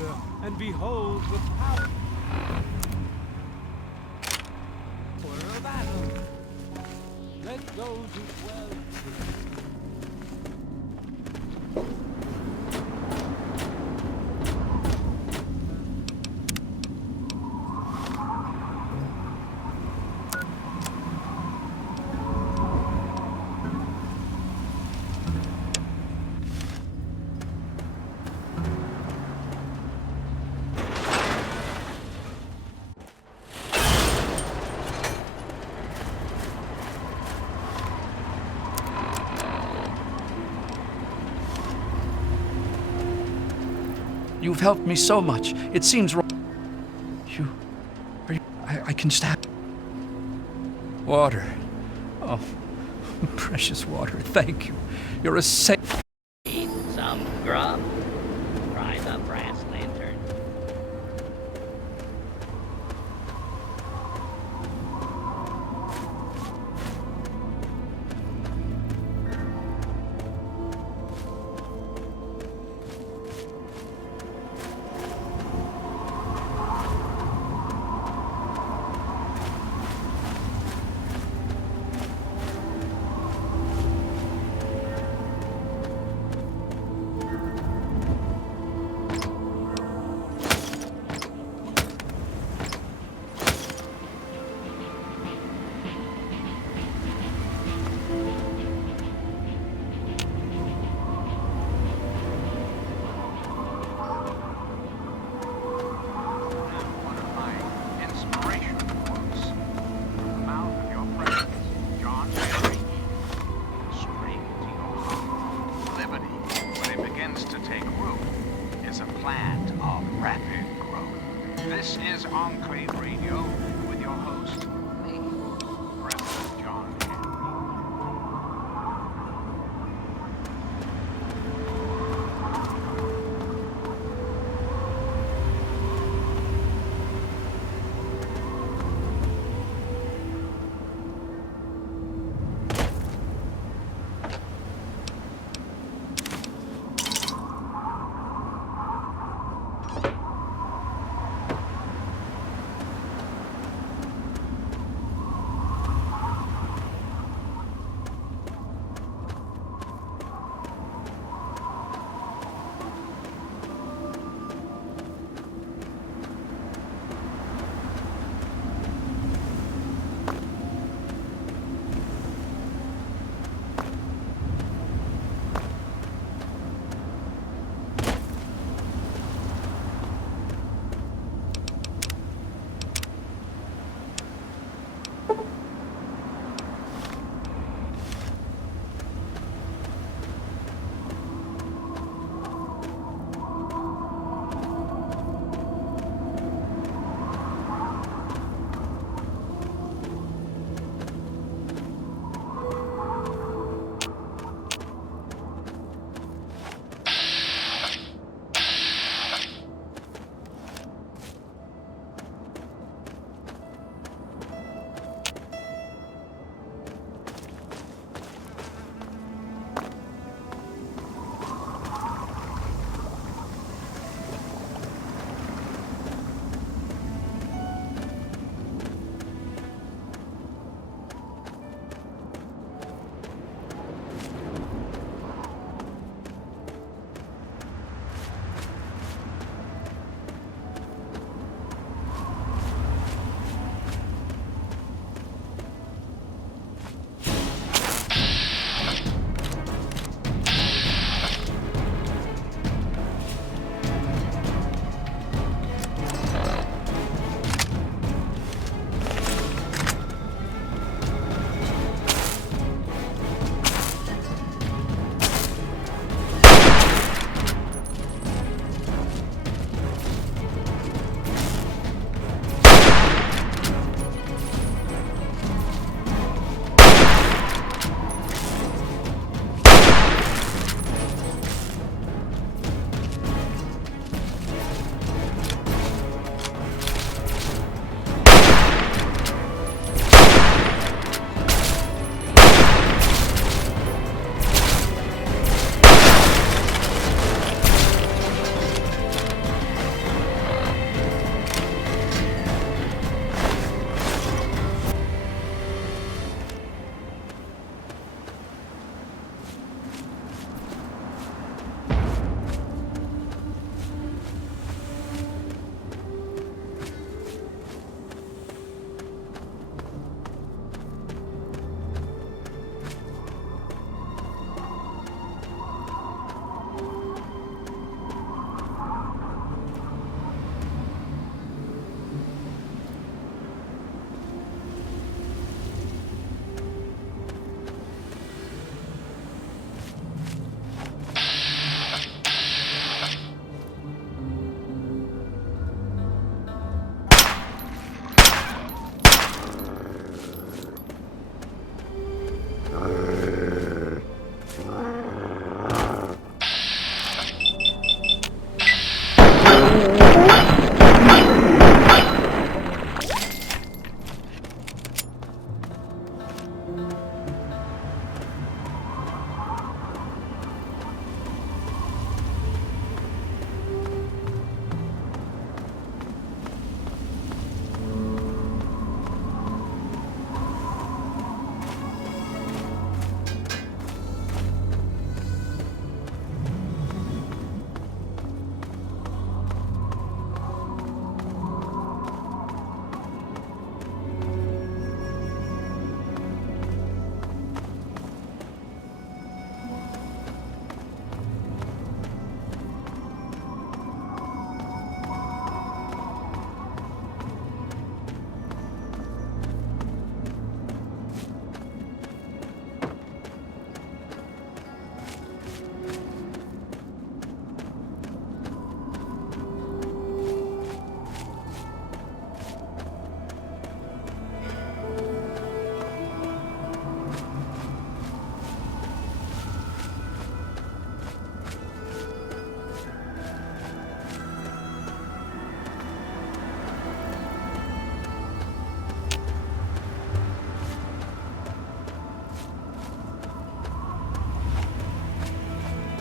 together and behold the power of battle. Let those who dwell You've helped me so much. It seems wrong. I can just have water. Oh, precious water. Thank you. You're a saint. Eat some grub. Try the brass lantern.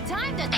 Time to...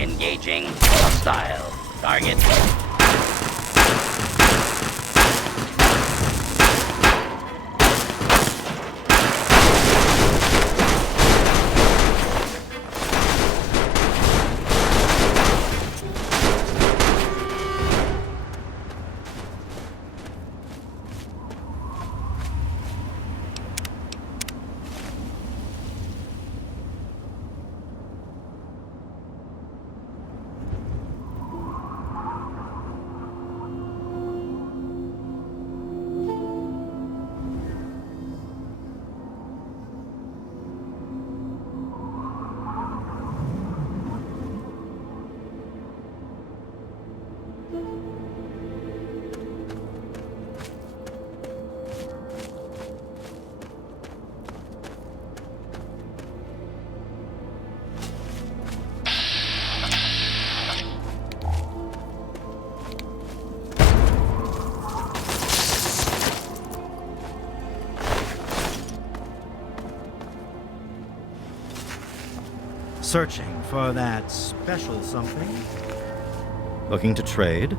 Engaging hostile target. Searching for that special something? Looking to trade?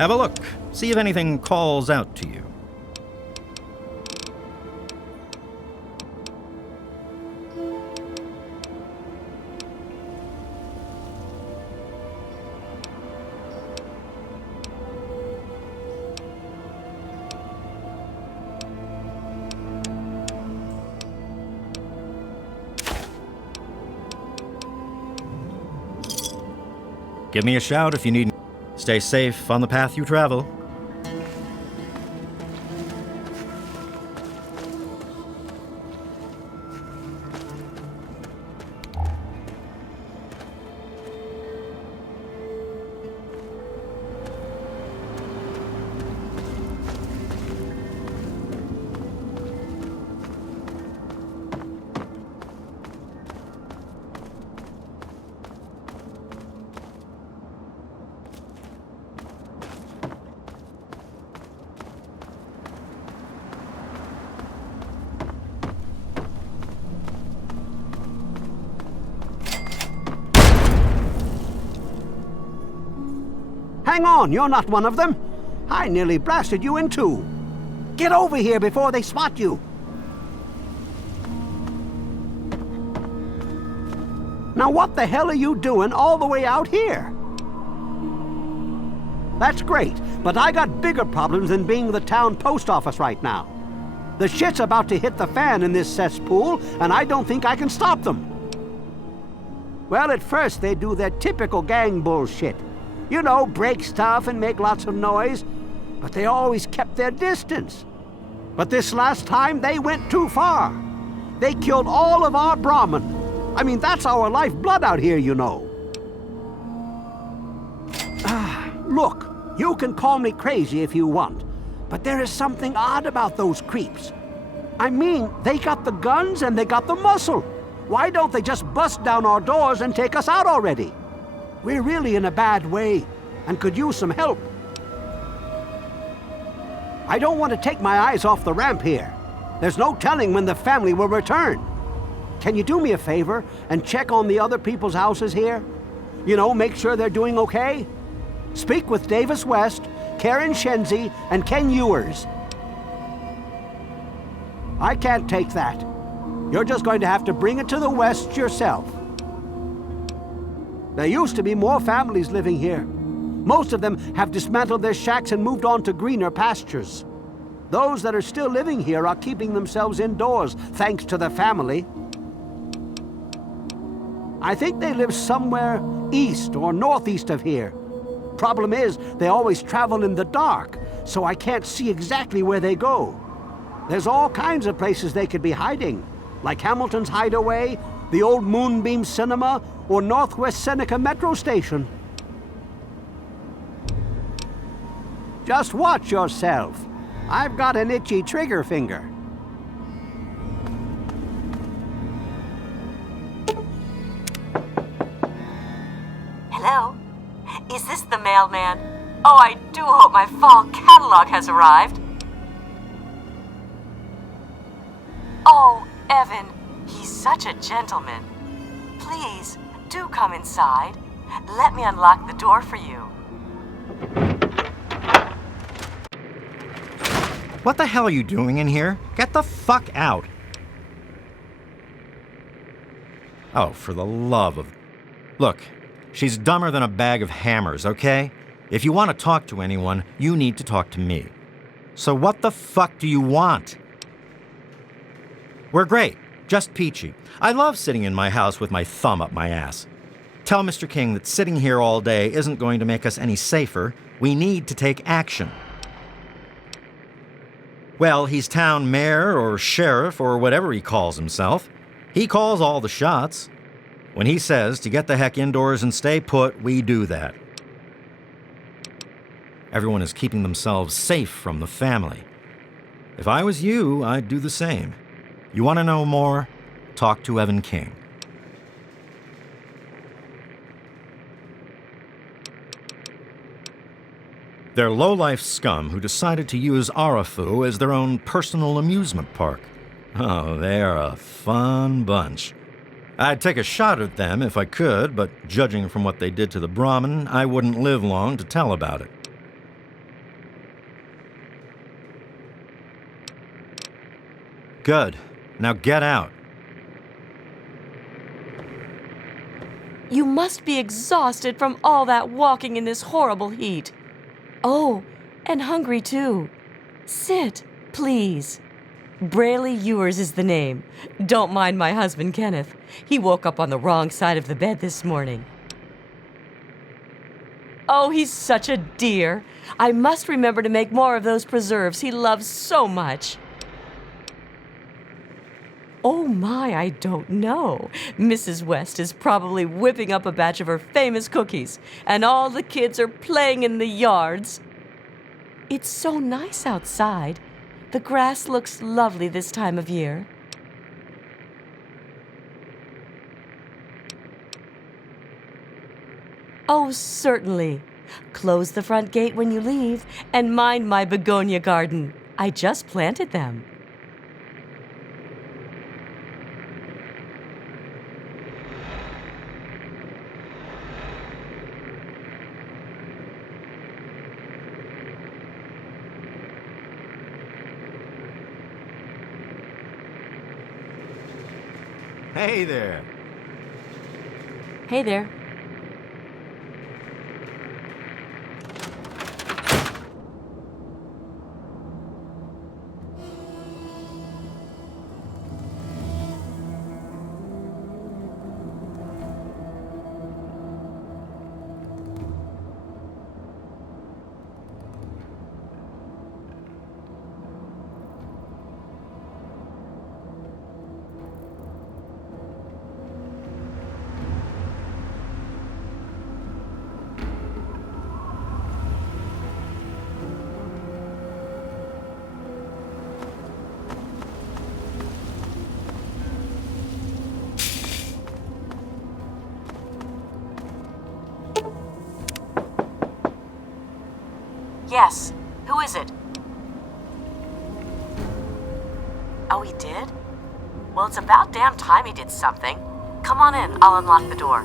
Have a look. See if anything calls out to you. Give me a shout if you need. Stay safe on the path you travel. Hang on, you're not one of them. I nearly blasted you in two. Get over here before they spot you. Now what the hell are you doing all the way out here? That's great, but I got bigger problems than being the town post office right now. The shit's about to hit the fan in this cesspool, and I don't think I can stop them. Well, at first they do their typical gang bullshit. You know, break stuff and make lots of noise, but they always kept their distance. But this last time, they went too far. They killed all of our Brahmin. I mean, that's our lifeblood out here, you know. Look, you can call me crazy if you want, but there is something odd about those creeps. I mean, they got the guns and they got the muscle. Why don't they just bust down our doors and take us out already? We're really in a bad way and could use some help. I don't want to take my eyes off the ramp here. There's no telling when the family will return. Can you do me a favor and check on the other people's houses here? You know, make sure they're doing okay? Speak with Davis West, Karen Shenzi, and Ken Ewers. I can't take that. You're just going to have to bring it to the West yourself. There used to be more families living here. Most of them have dismantled their shacks and moved on to greener pastures. Those that are still living here are keeping themselves indoors, thanks to the family. I think they live somewhere east or northeast of here. Problem is, they always travel in the dark, so I can't see exactly where they go. There's all kinds of places they could be hiding, like Hamilton's Hideaway, the old Moonbeam Cinema, or Northwest Seneca Metro Station. Just watch yourself. I've got an itchy trigger finger. Hello? Is this the mailman? Oh, I do hope my fall catalog has arrived. Oh, Evan, he's such a gentleman. Please, do come inside. Let me unlock the door for you. What the hell are you doing in here? Get the fuck out. Oh, for the love of... Look, she's dumber than a bag of hammers, okay? If you want to talk to anyone, you need to talk to me. So what the fuck do you want? We're great. Just peachy. I love sitting in my house with my thumb up my ass. Tell Mr. King that sitting here all day isn't going to make us any safer. We need to take action. Well, he's town mayor or sheriff or whatever he calls himself. He calls all the shots. When he says to get the heck indoors and stay put, we do that. Everyone is keeping themselves safe from the family. If I was you, I'd do the same. You want to know more? Talk to Evan King. They're low-life scum who decided to use Arafu as their own personal amusement park. Oh, they are a fun bunch. I'd take a shot at them if I could, but judging from what they did to the Brahmin, I wouldn't live long to tell about it. Good. Now get out. You must be exhausted from all that walking in this horrible heat. Oh, and hungry too. Sit, please. Brayley Ewers is the name. Don't mind my husband, Kenneth. He woke up on the wrong side of the bed this morning. Oh, he's such a dear. I must remember to make more of those preserves he loves so much. Oh my, I don't know. Mrs. West is probably whipping up a batch of her famous cookies, and all the kids are playing in the yards. It's so nice outside. The grass looks lovely this time of year. Oh, certainly. Close the front gate when you leave, and mind my begonia garden. I just planted them. Hey there. Hey there. Yes. Who is it? Oh, he did? Well, it's about damn time he did something. Come on in. I'll unlock the door.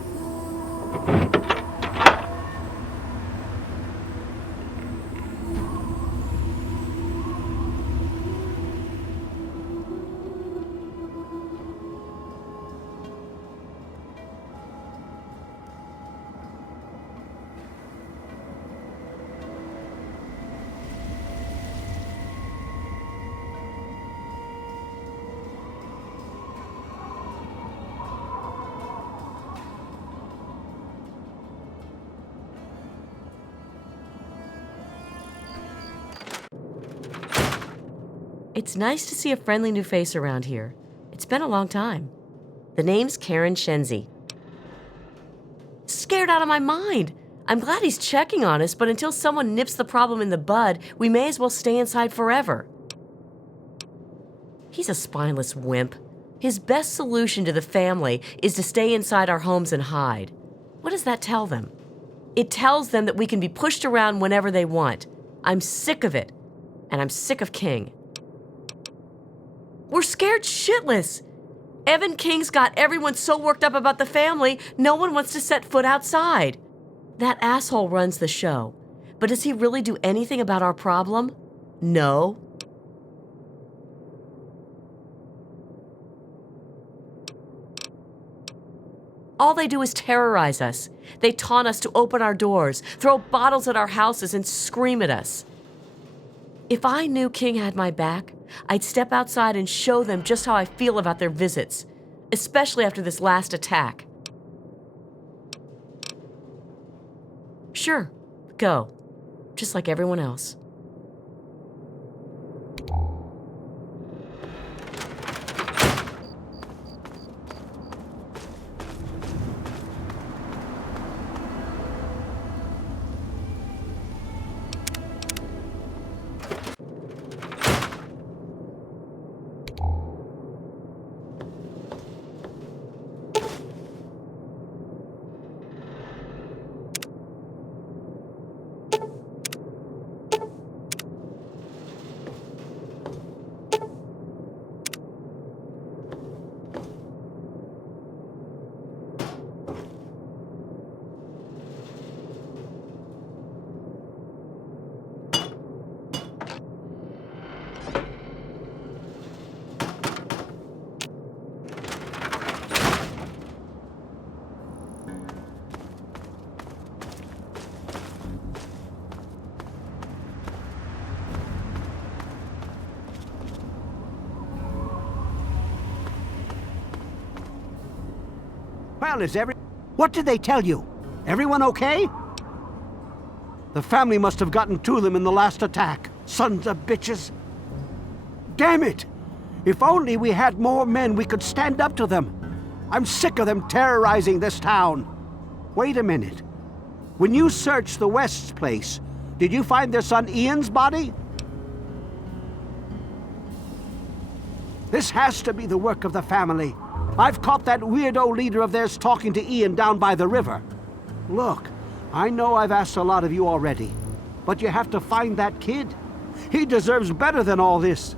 It's nice to see a friendly new face around here. It's been a long time. The name's Karen Shenzi. Scared out of my mind. I'm glad he's checking on us, but until someone nips the problem in the bud, we may as well stay inside forever. He's a spineless wimp. His best solution to the family is to stay inside our homes and hide. What does that tell them? It tells them that we can be pushed around whenever they want. I'm sick of it. And I'm sick of King. We're scared shitless. Evan King's got everyone so worked up about the family, no one wants to set foot outside. That asshole runs the show. But does he really do anything about our problem? No. All they do is terrorize us. They taunt us to open our doors, throw bottles at our houses, and scream at us. If I knew King had my back, I'd step outside and show them just how I feel about their visits, especially after this last attack. Sure, go, just like everyone else. Well, what did they tell you? Everyone okay? The family must have gotten to them in the last attack. Sons of bitches. Damn it! If only we had more men, we could stand up to them. I'm sick of them terrorizing this town. Wait a minute. When you searched the West's place, did you find their son Ian's body? This has to be the work of the family. I've caught that weirdo leader of theirs talking to Ian down by the river. Look, I know I've asked a lot of you already, but you have to find that kid. He deserves better than all this.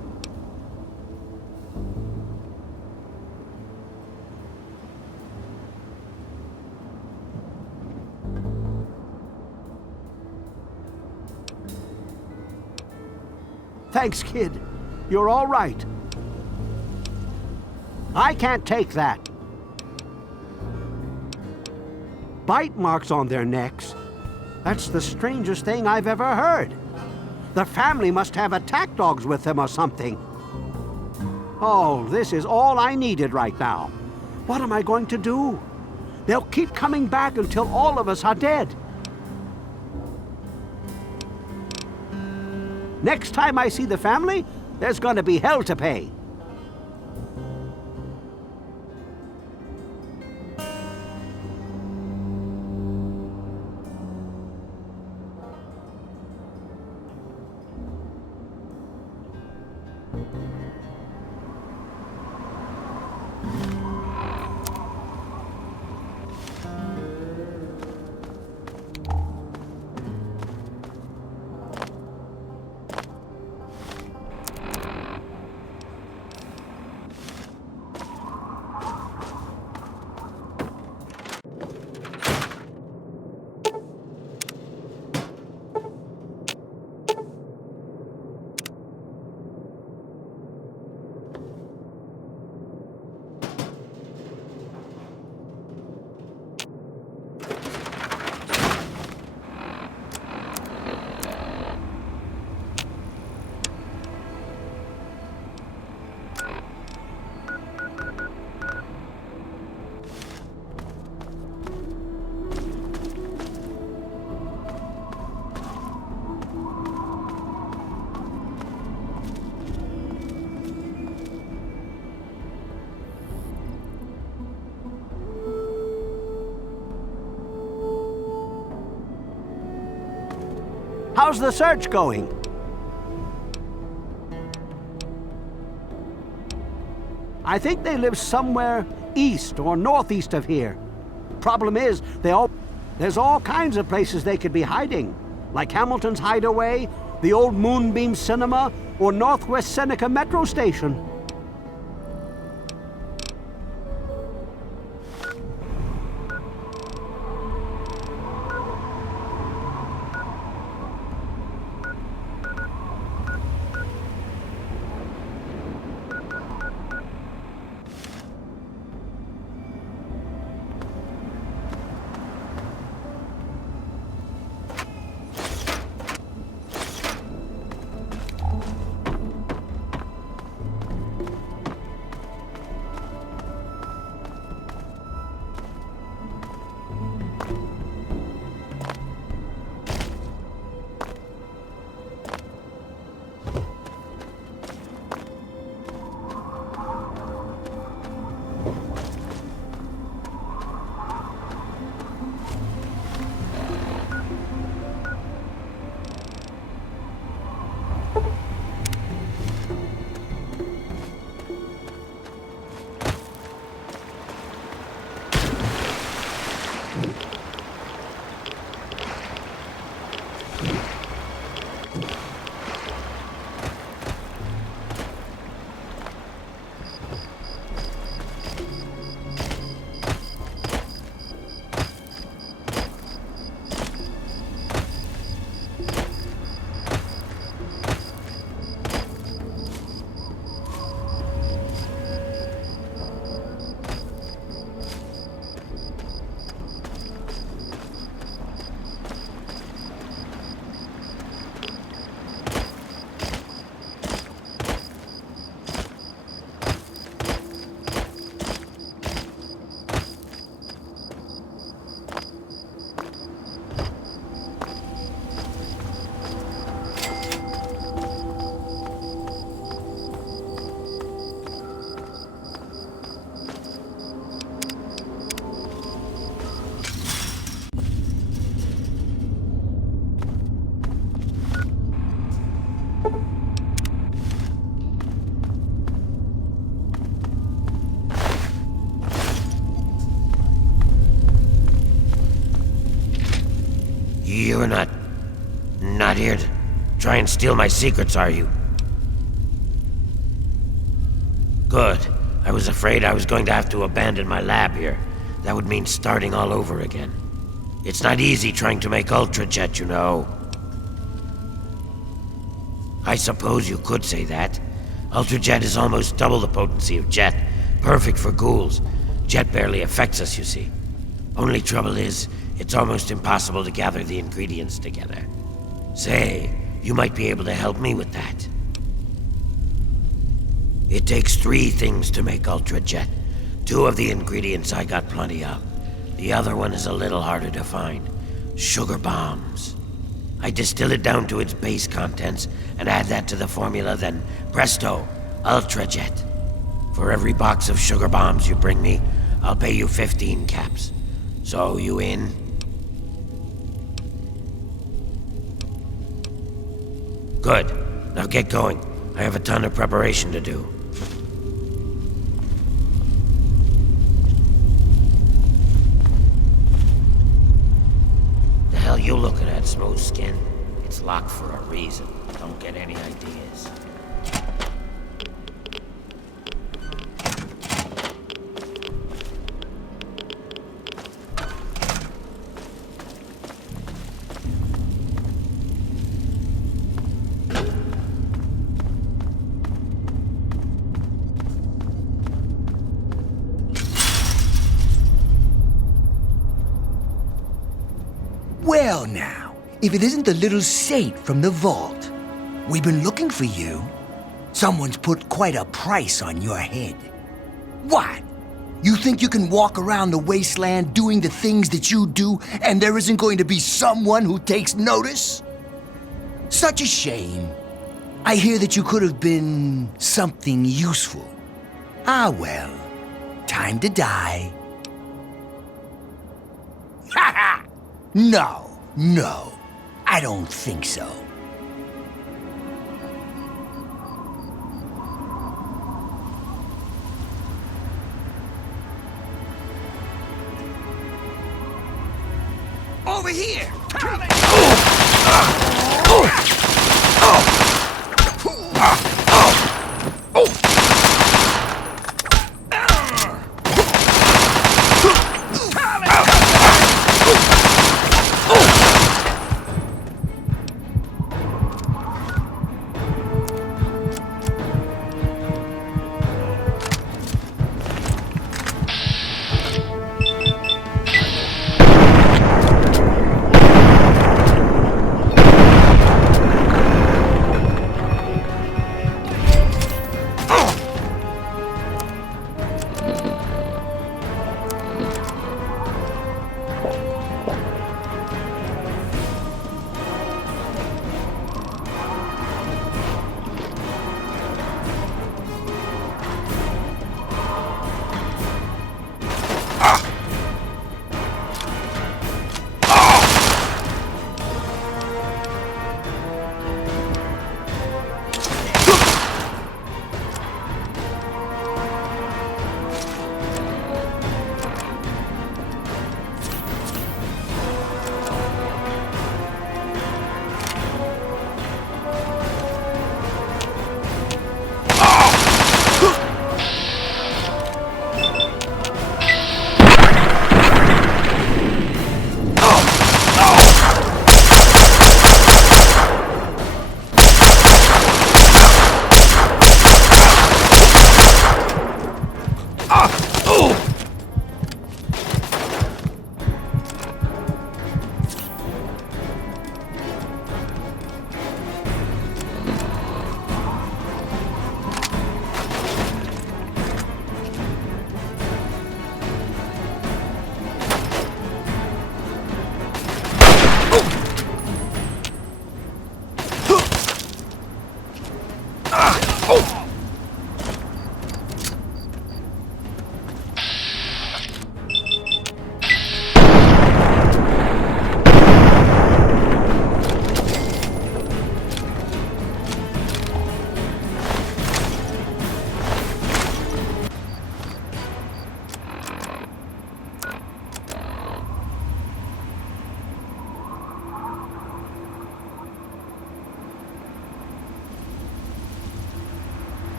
Thanks, kid. You're all right. I can't take that. Bite marks on their necks. That's the strangest thing I've ever heard. The family must have attack dogs with them or something. Oh, this is all I needed right now. What am I going to do? They'll keep coming back until all of us are dead. Next time I see the family, there's gonna be hell to pay. How's the search going? I think they live somewhere east or northeast of here. Problem is, there's all kinds of places they could be hiding, like Hamilton's Hideaway, the old Moonbeam Cinema, or Northwest Seneca Metro Station. You're not here to try and steal my secrets, are you? Good. I was afraid I was going to have to abandon my lab here. That would mean starting all over again. It's not easy trying to make Ultrajet, you know. I suppose you could say that. Ultrajet is almost double the potency of Jet. Perfect for ghouls. Jet barely affects us, you see. Only trouble is, it's almost impossible to gather the ingredients together. Say, you might be able to help me with that. It takes 3 things to make Ultrajet. 2 of the ingredients I got plenty of. The other one is a little harder to find. Sugar bombs. I distill it down to its base contents and add that to the formula, then presto, Ultrajet. For every box of sugar bombs you bring me, I'll pay you 15 caps. So, you in? Good. Now get going. I have a ton of preparation to do. The hell you looking at, Smooth Skin? It's locked for a reason. Don't get any ideas. Well now, if it isn't the little saint from the vault. We've been looking for you. Someone's put quite a price on your head. What? You think you can walk around the wasteland doing the things that you do, and there isn't going to be someone who takes notice? Such a shame. I hear that you could have been something useful. Ah well, time to die. Ha ha! No, I don't think so. Over here!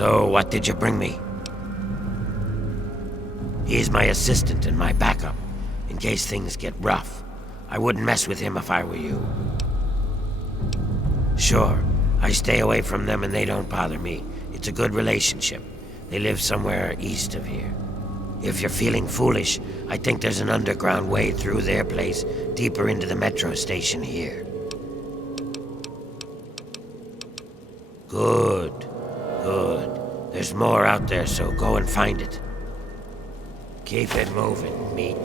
So, what did you bring me? He's my assistant and my backup, in case things get rough. I wouldn't mess with him if I were you. Sure, I stay away from them and they don't bother me. It's a good relationship. They live somewhere east of here. If you're feeling foolish, I think there's an underground way through their place, deeper into the metro station here. Good. Good. There's more out there, so go and find it. Keep it moving, meat.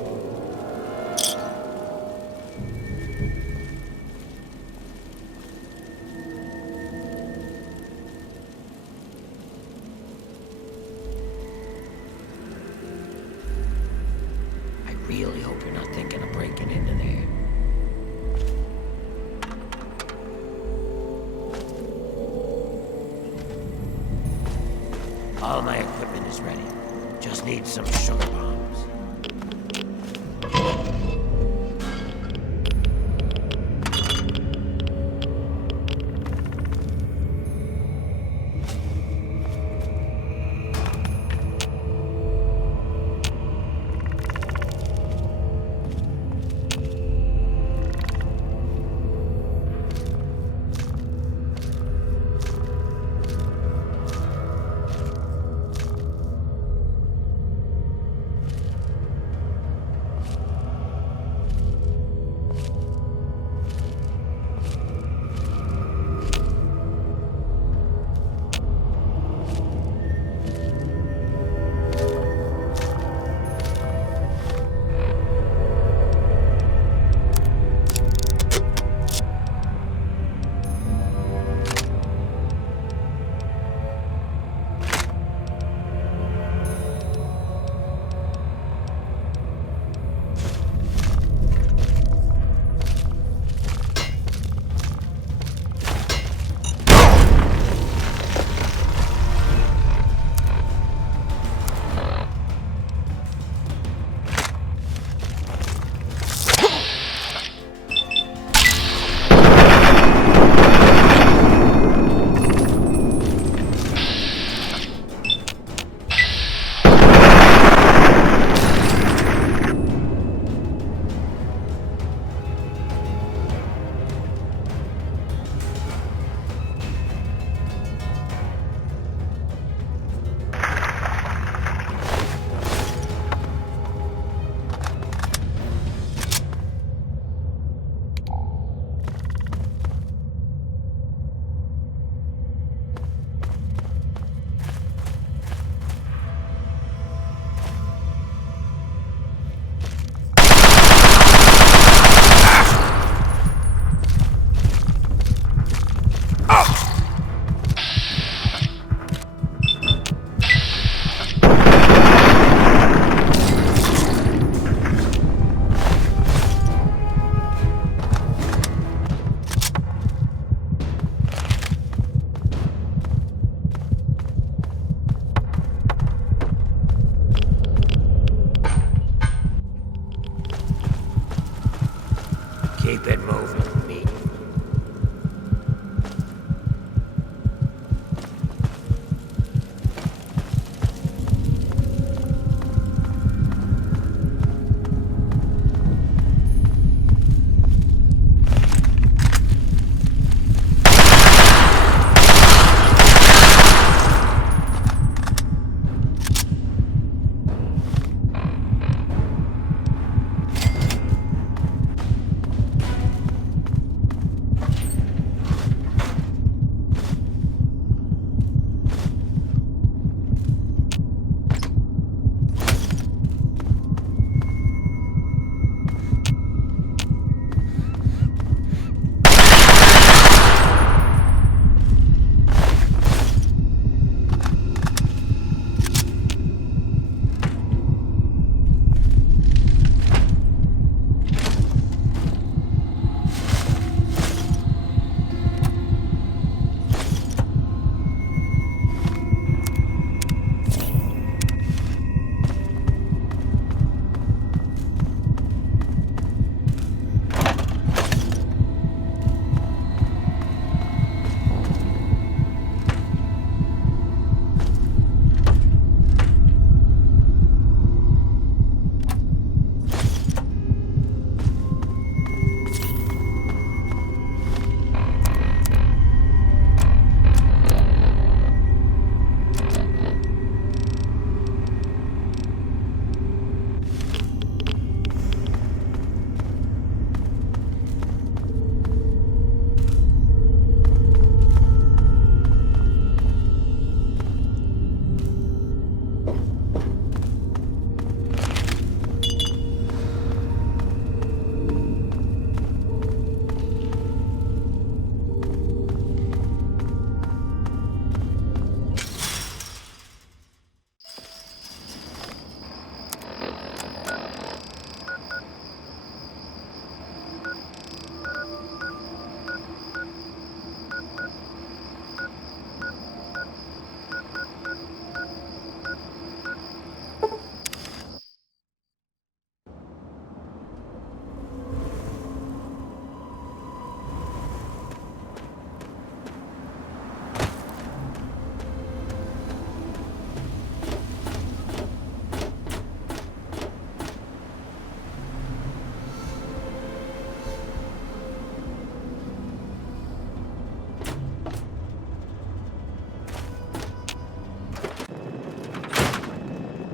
I really hope you're not thinking of breaking into there. All my equipment is ready. Just need some sugar bombs. Keep it moving, meat.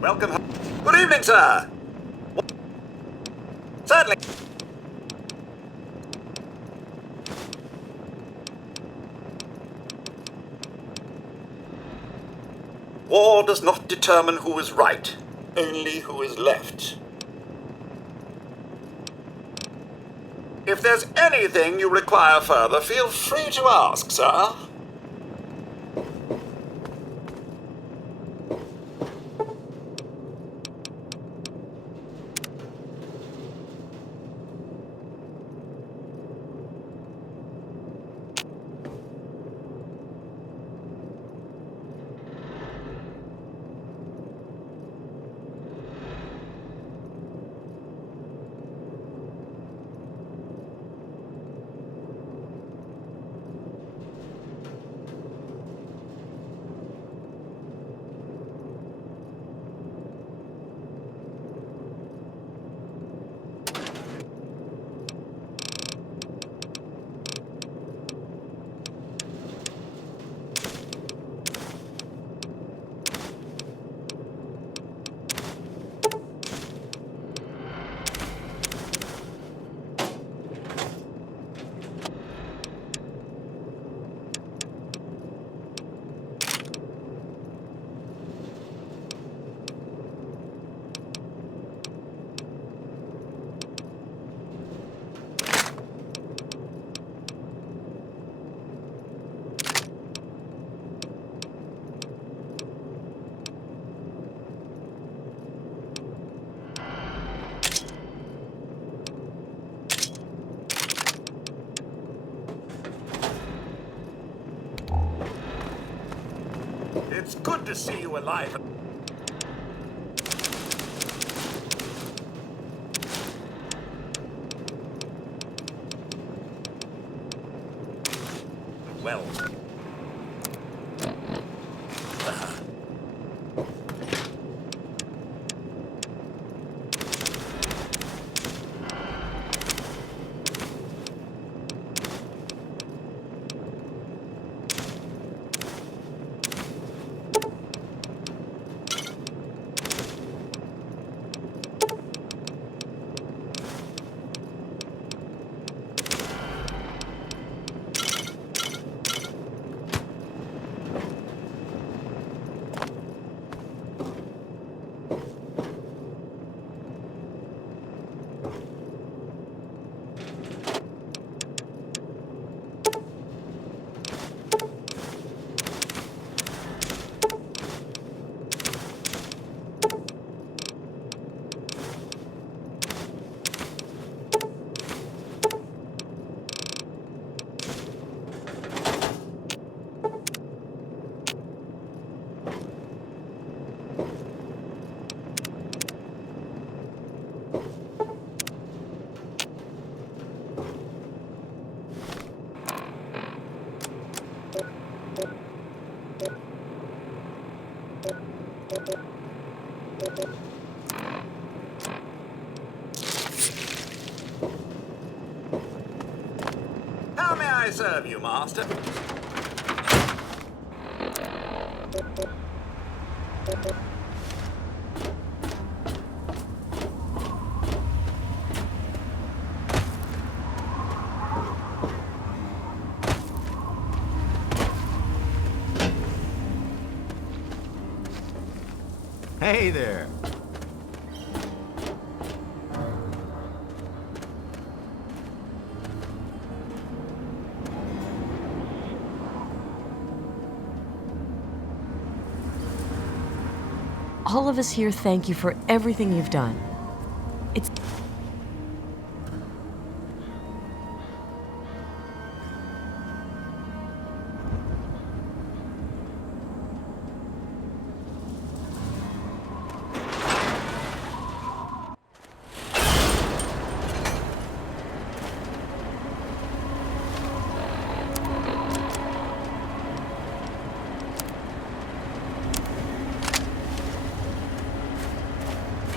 Welcome. Good evening, sir. Certainly. War does not determine who is right, only who is left. If there's anything you require further, feel free to ask, sir. It's good to see you alive. Well. How may I serve you, master? Hey there. All of us here thank you for everything you've done. It's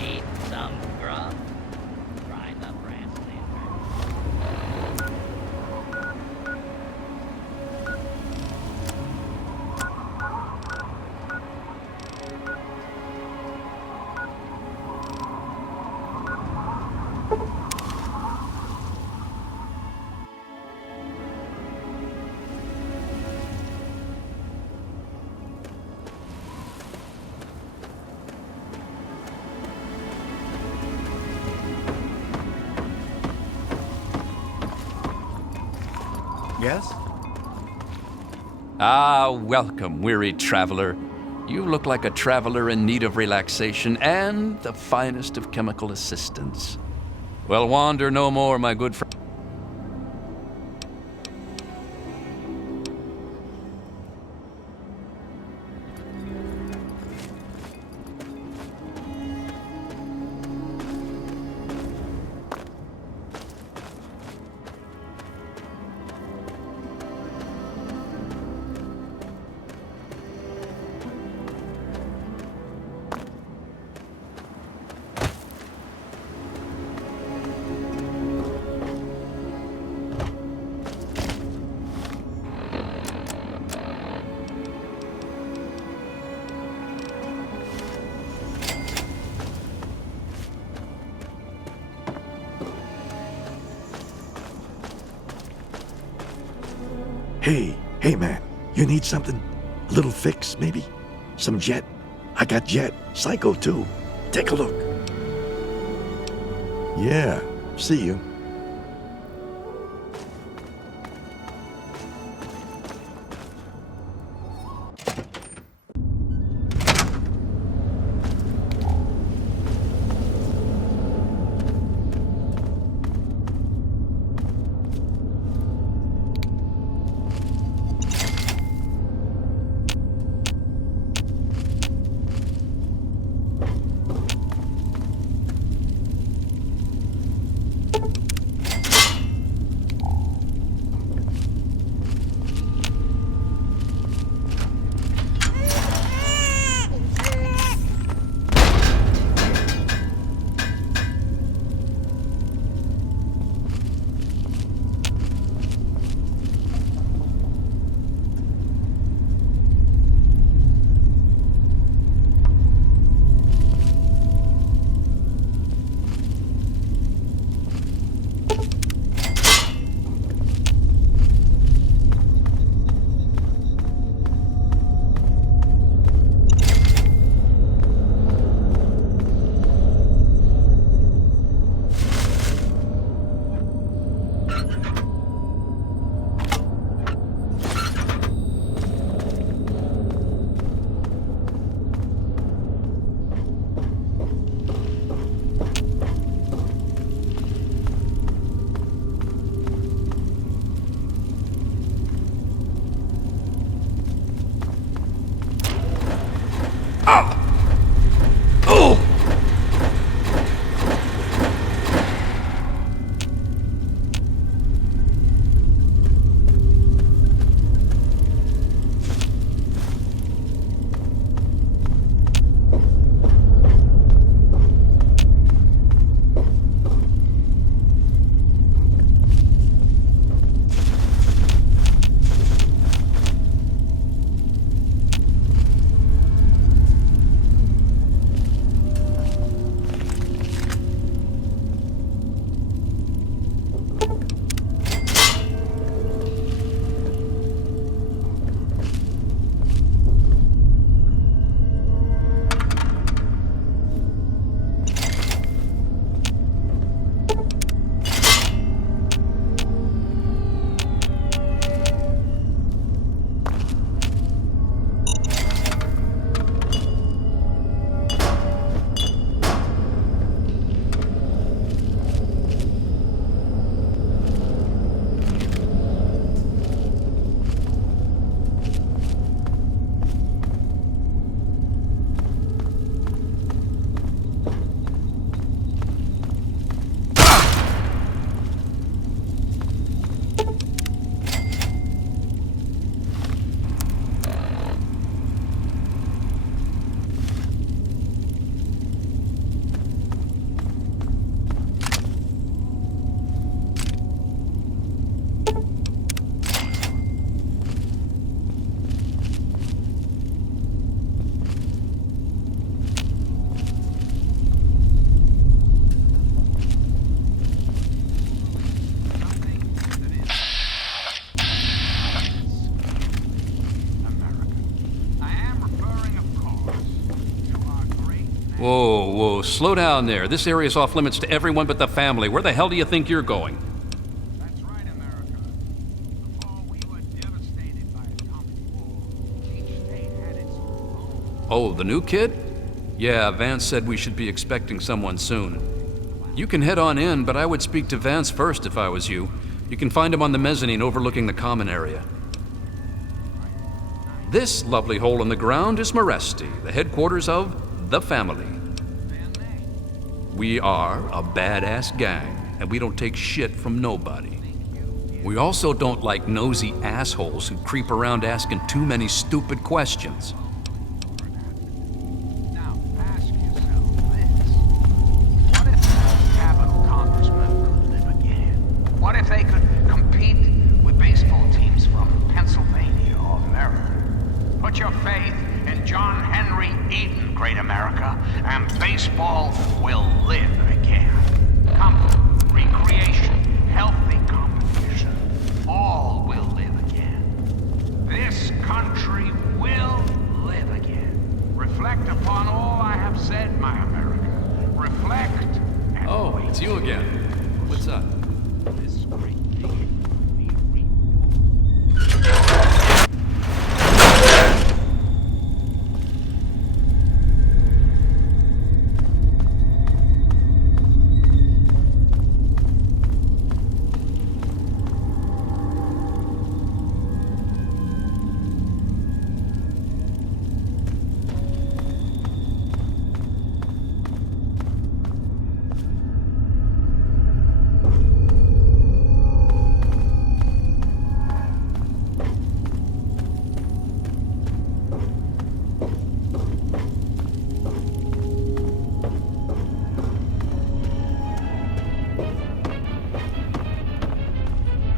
Need some grub? Yes? Ah, welcome, weary traveler. You look like a traveler in need of relaxation and the finest of chemical assistance. Well, wander no more, my good friend. Hey man, you need something? A little fix, maybe? Some jet? I got jet. Psycho too. Take a look. Yeah, see you. Whoa, whoa, slow down there. This area's off limits to everyone but the family. Where the hell do you think you're going? That's right, America. The fall Oh, the new kid? Yeah, Vance said we should be expecting someone soon. You can head on in, but I would speak to Vance first if I was you. You can find him on the mezzanine overlooking the common area. This lovely hole in the ground is Meresti, the headquarters of the family. We are a badass gang, and we don't take shit from nobody. We also don't like nosy assholes who creep around asking too many stupid questions. Now, ask yourself this. What if capital congressmen could live again? What if they could compete with baseball teams from Pennsylvania or Maryland? Put your faith in John Henry Eden, great America, and baseball will live again. Comfort, recreation, healthy competition, all will live again. This country will live again. Reflect upon all I have said, my America. Reflect and Oh, it's you again. What's up? this great nation.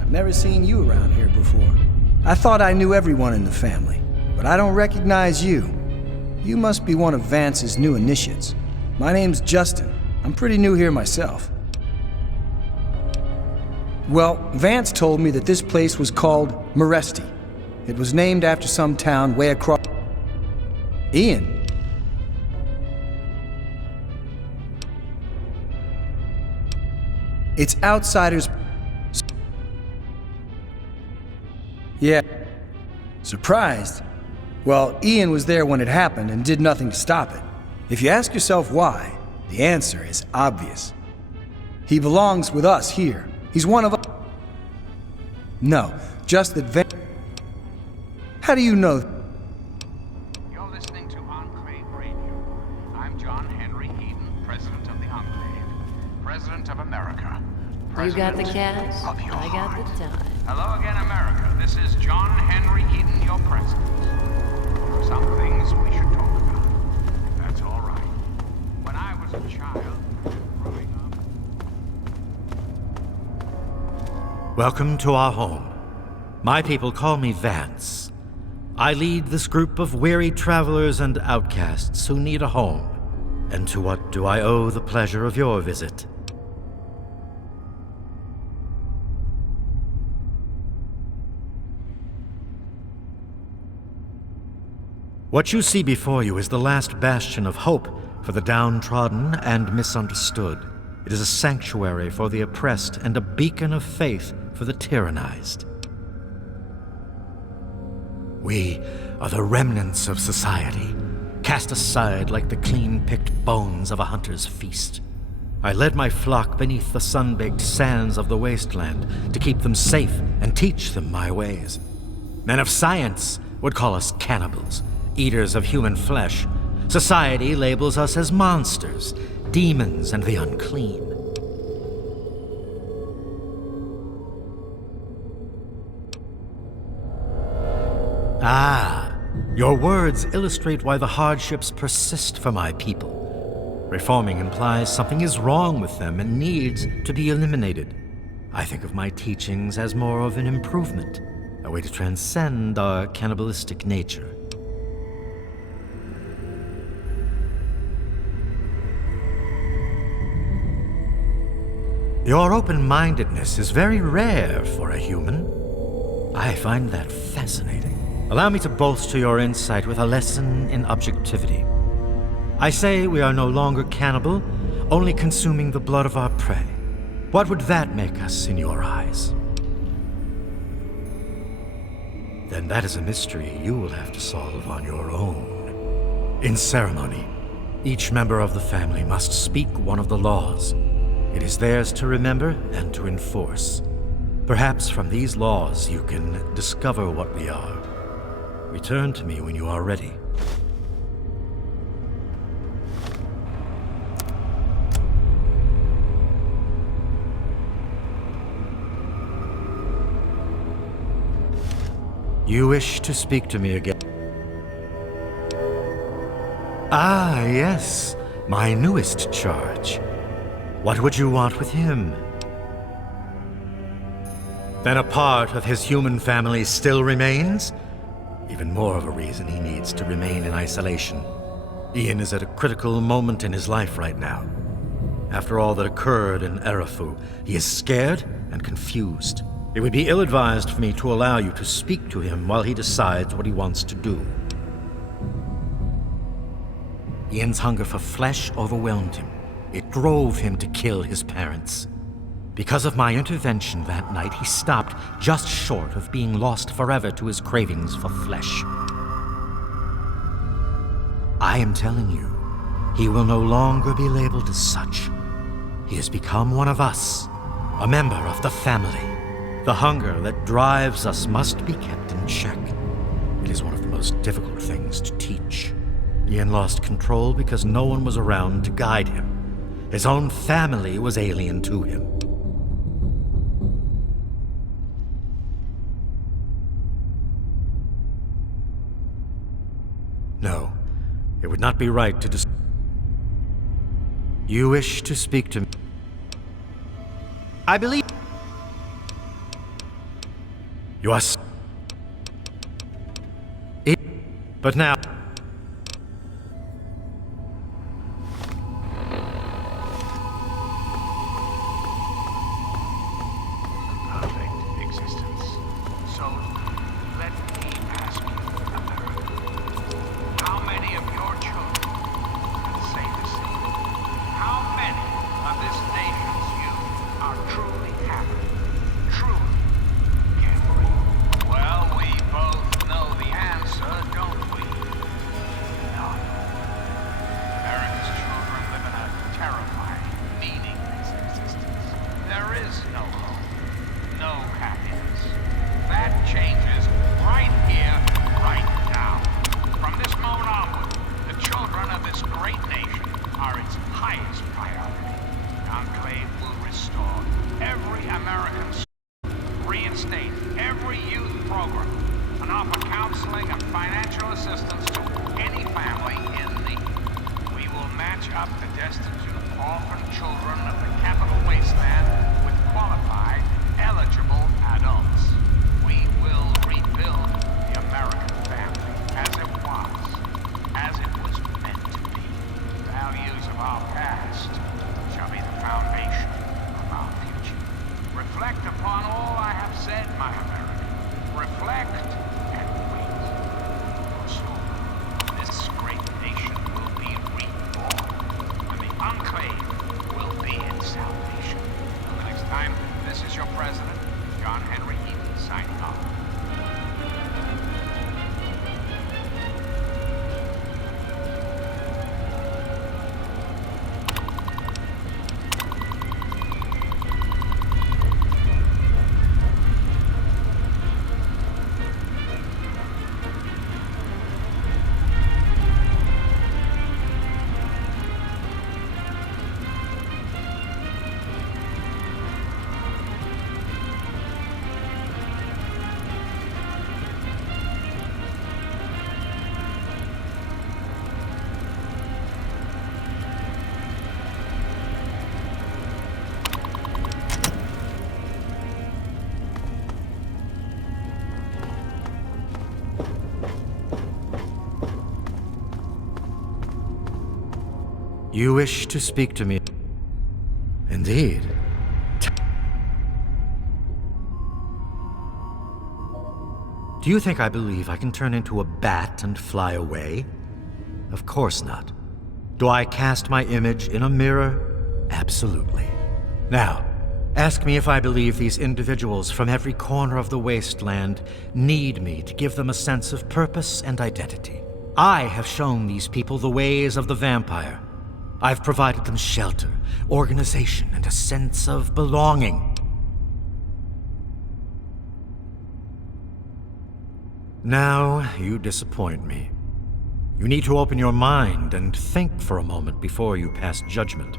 Never seen you around here before. I thought I knew everyone in the family, but I don't recognize you. You must be one of Vance's new initiates. My name's Justin. I'm pretty new here myself. Well, Vance told me that this place was called Meresti. It was named after some town way across... Ian? It's outsiders... Yeah. Surprised? Well, Ian was there when it happened and did nothing to stop it. If you ask yourself why, the answer is obvious. He belongs with us here. He's one of us. No, just that How do you know? You're listening to Enclave Radio. I'm John Henry Eden, President of the Enclave. President of America. You got the cash, of your I got heart. the time. Hello again, America. This is John Henry Eden, your president. There are some things we should talk about, if that's all right. When I was a child, growing up... Welcome to our home. My people call me Vance. I lead this group of weary travelers and outcasts who need a home. And to what do I owe the pleasure of your visit? What you see before you is the last bastion of hope for the downtrodden and misunderstood. It is a sanctuary for the oppressed and a beacon of faith for the tyrannized. We are the remnants of society, cast aside like the clean-picked bones of a hunter's feast. I led my flock beneath the sun-baked sands of the wasteland to keep them safe and teach them my ways. Men of science would call us cannibals, eaters of human flesh. Society labels us as monsters, demons, and the unclean. Ah, your words illustrate why the hardships persist for my people. Reforming implies something is wrong with them and needs to be eliminated. I think of my teachings as more of an improvement, a way to transcend our cannibalistic nature. Your open-mindedness is very rare for a human. I find that fascinating. Allow me to bolster your insight with a lesson in objectivity. I say we are no longer cannibal, only consuming the blood of our prey. What would that make us in your eyes? Then that is a mystery you will have to solve on your own. In ceremony, each member of the family must speak one of the laws. It is theirs to remember and to enforce. Perhaps from these laws you can discover what we are. Return to me when you are ready. You wish to speak to me again? Ah, yes, my newest charge. What would you want with him? Then a part of his human family still remains? Even more of a reason he needs to remain in isolation. Ian is at a critical moment in his life right now. After all that occurred in Erafu, he is scared and confused. It would be ill-advised for me to allow you to speak to him while he decides what he wants to do. Ian's hunger for flesh overwhelmed him. It drove him to kill his parents. Because of my intervention that night, he stopped just short of being lost forever to his cravings for flesh. I am telling you, he will no longer be labeled as such. He has become one of us, a member of the family. The hunger that drives us must be kept in check. It is one of the most difficult things to teach. Ian lost control because no one was around to guide him. His own family was alien to him. No, it would not be right to You wish to speak to me? I believe... You are... But now... Perfect existence. So, let me ask you, America. How many of your children can say the same? How many of this nation's youth are truly happy? Truly carefree? Well, we both know the answer, don't we? None. America's children live in a terrifying, meaningless existence. There is no hope, no happiness. That changes right here, right now. From this moment onward, the children of this great nation are its highest priority. The Enclave will restore every American school, reinstate every youth program, and offer counseling and financial assistance to any family in need. We will match up the destitute orphan children of the capital wasteland with qualified, eligible adults. We will rebuild the American family as it was meant to be. The values of our past shall be the foundation of our future. Reflect upon all I have said, my America. Reflect and wait. For soon, this great nation will be reborn, and the Enclave will be its salvation. Until next time, this is your president, John Henry Eaton, signing off. You wish to speak to me? Indeed. Do you think I believe I can turn into a bat and fly away? Of course not. Do I cast my image in a mirror? Absolutely. Now, ask me if I believe these individuals from every corner of the wasteland need me to give them a sense of purpose and identity. I have shown these people the ways of the vampire. I've provided them shelter, organization, and a sense of belonging. Now, you disappoint me. You need to open your mind and think for a moment before you pass judgment.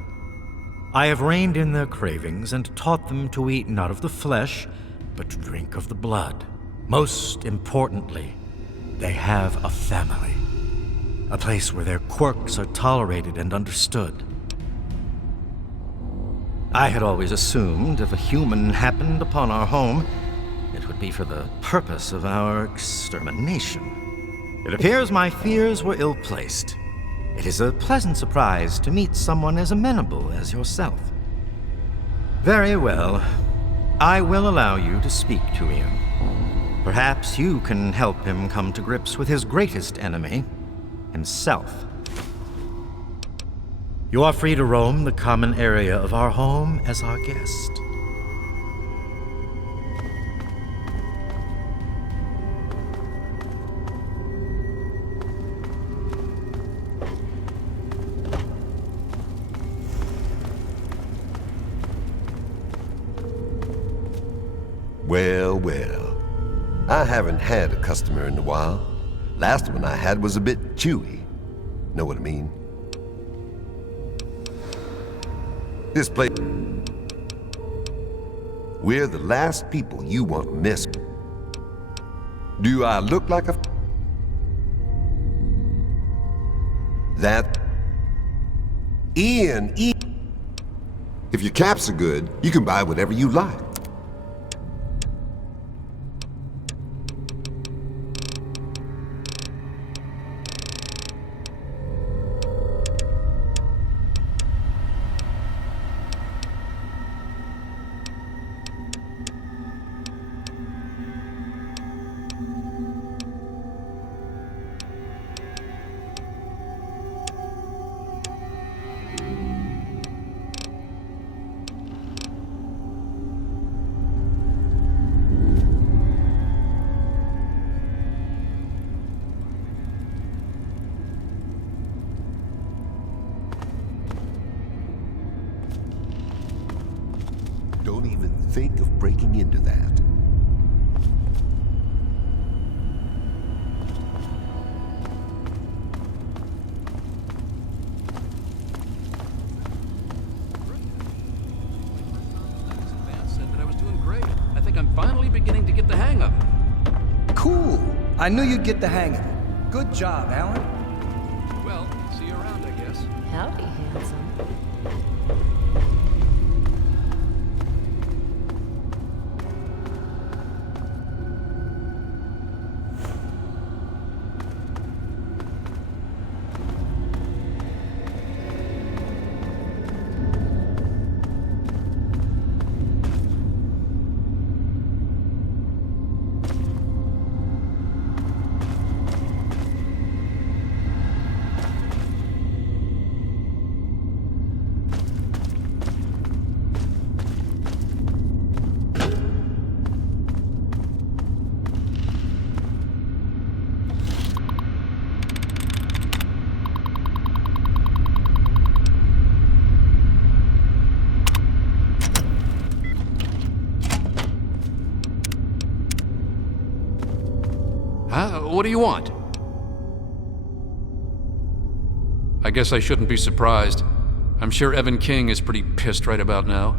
I have reined in their cravings and taught them to eat not of the flesh, but to drink of the blood. Most importantly, they have a family. A place where their quirks are tolerated and understood. I had always assumed if a human happened upon our home, it would be for the purpose of our extermination. It appears my fears were ill-placed. It is a pleasant surprise to meet someone as amenable as yourself. Very well. I will allow you to speak to Ian. Perhaps you can help him come to grips with his greatest enemy, himself. You are free to roam the common area of our home as our guest. Well, well. I haven't had a customer in a while. Last one I had was a bit chewy. Know what I mean? This place... We're the last people you want to miss. Do I look like a... That... Ian. If your caps are good, you can buy whatever you like. Don't even think of breaking into that. Vance said that I was doing great. I think I'm finally beginning to get the hang of it. Cool. I knew you'd get the hang of it. Good job, Alan. Well, see you around, I guess. Howdy, handsome. What do you want? I guess I shouldn't be surprised. I'm sure Evan King is pretty pissed right about now.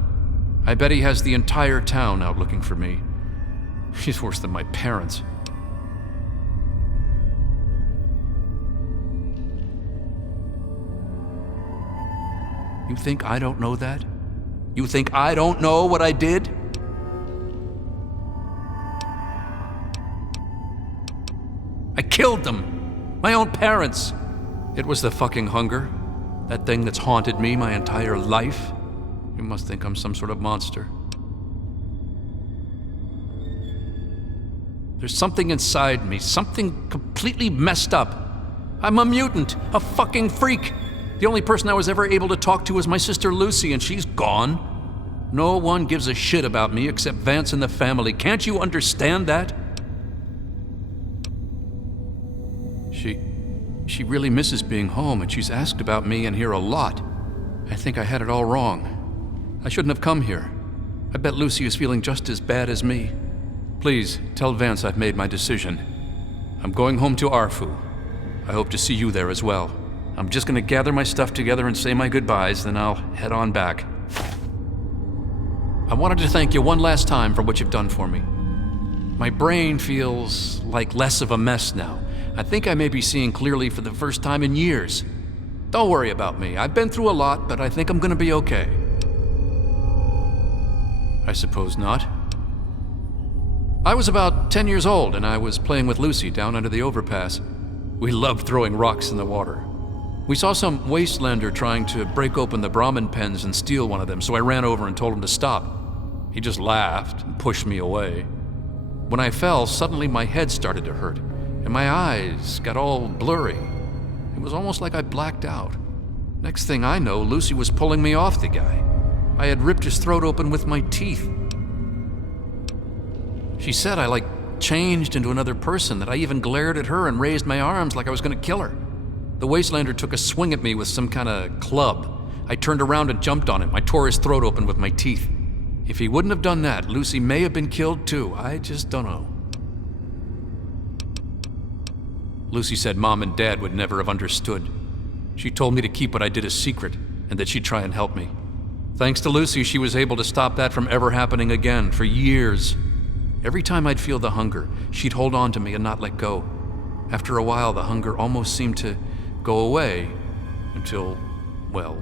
I bet he has the entire town out looking for me. He's worse than my parents. You think I don't know that? You think I don't know what I did? I killed them! My own parents! It was the fucking hunger. That thing that's haunted me my entire life. You must think I'm some sort of monster. There's something inside me, something completely messed up. I'm a mutant, a fucking freak. The only person I was ever able to talk to was my sister Lucy, and she's gone. No one gives a shit about me except Vance and the family. Can't you understand that? She really misses being home, and she's asked about me and here a lot. I think I had it all wrong. I shouldn't have come here. I bet Lucy is feeling just as bad as me. Please, tell Vance I've made my decision. I'm going home to Arfu. I hope to see you there as well. I'm just gonna gather my stuff together and say my goodbyes, then I'll head on back. I wanted to thank you one last time for what you've done for me. My brain feels like less of a mess now. I think I may be seeing clearly for the first time in years. Don't worry about me. I've been through a lot, but I think I'm gonna be okay. I suppose not. I was about 10 years old, and I was playing with Lucy down under the overpass. We loved throwing rocks in the water. We saw some wastelander trying to break open the Brahmin pens and steal one of them, so I ran over and told him to stop. He just laughed and pushed me away. When I fell, suddenly my head started to hurt, and my eyes got all blurry. It was almost like I blacked out. Next thing I know, Lucy was pulling me off the guy. I had ripped his throat open with my teeth. She said I changed into another person, that I even glared at her and raised my arms like I was gonna kill her. The wastelander took a swing at me with some kind of club. I turned around and jumped on him. I tore his throat open with my teeth. If he wouldn't have done that, Lucy may have been killed too. I just don't know. Lucy said Mom and Dad would never have understood. She told me to keep what I did a secret, and that she'd try and help me. Thanks to Lucy, she was able to stop that from ever happening again for years. Every time I'd feel the hunger, she'd hold on to me and not let go. After a while, the hunger almost seemed to go away until, well,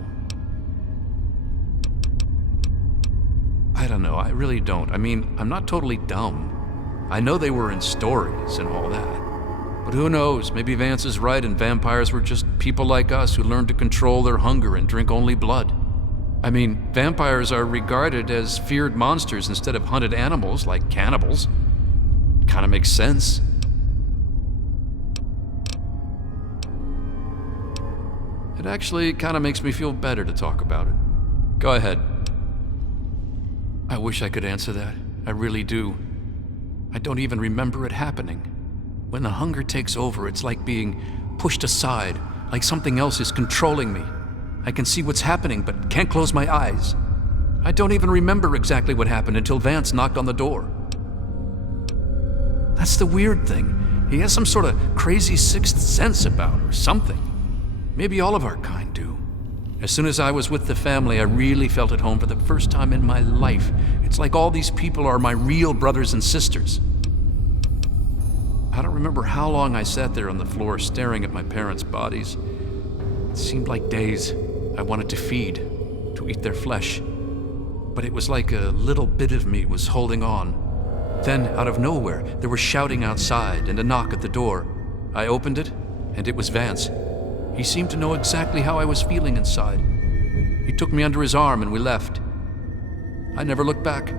I don't know, I really don't. I mean, I'm not totally dumb. I know they were in stories and all that. But who knows, maybe Vance is right and vampires were just people like us who learned to control their hunger and drink only blood. I mean, vampires are regarded as feared monsters instead of hunted animals like cannibals. Kinda makes sense. It actually kinda makes me feel better to talk about it. Go ahead. I wish I could answer that. I really do. I don't even remember it happening. When the hunger takes over, it's like being pushed aside, like something else is controlling me. I can see what's happening, but can't close my eyes. I don't even remember exactly what happened until Vance knocked on the door. That's the weird thing. He has some sort of crazy sixth sense about or something. Maybe all of our kind do. As soon as I was with the family, I really felt at home for the first time in my life. It's like all these people are my real brothers and sisters. I don't remember how long I sat there on the floor staring at my parents' bodies. It seemed like days. I wanted to feed, to eat their flesh. But it was like a little bit of me was holding on. Then, out of nowhere, there was shouting outside and a knock at the door. I opened it, and it was Vance. He seemed to know exactly how I was feeling inside. He took me under his arm and we left. I never looked back.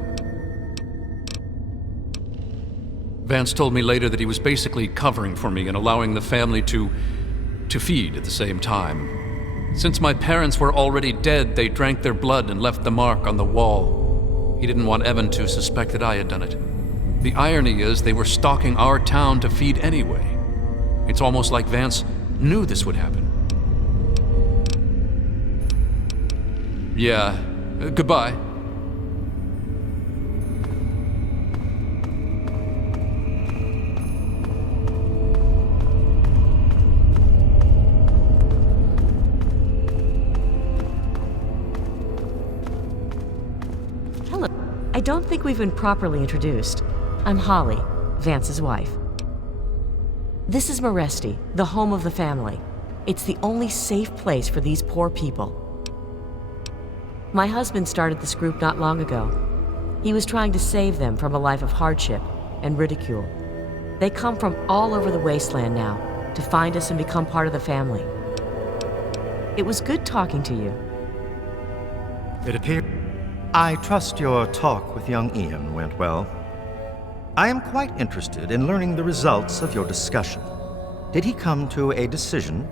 Vance told me later that he was basically covering for me and allowing the family to feed at the same time. Since my parents were already dead, they drank their blood and left the mark on the wall. He didn't want Evan to suspect that I had done it. The irony is they were stalking our town to feed anyway. It's almost like Vance knew this would happen. Yeah, goodbye. Hello. I don't think we've been properly introduced. I'm Holly, Vance's wife. This is Maresti, the home of the family. It's the only safe place for these poor people. My husband started this group not long ago. He was trying to save them from a life of hardship and ridicule. They come from all over the wasteland now to find us and become part of the family. It was good talking to you. It appears. I trust your talk with young Ian went well. I am quite interested in learning the results of your discussion. Did he come to a decision?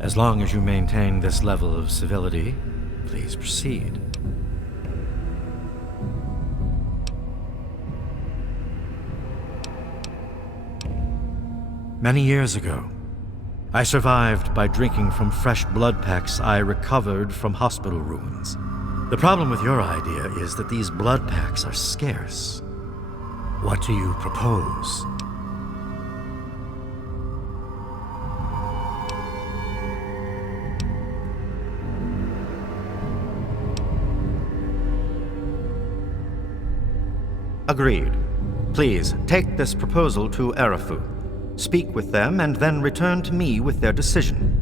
As long as you maintain this level of civility, please proceed. Many years ago, I survived by drinking from fresh blood packs I recovered from hospital ruins. The problem with your idea is that these blood packs are scarce. What do you propose? Agreed. Please, take this proposal to Arafu. Speak with them and then return to me with their decision.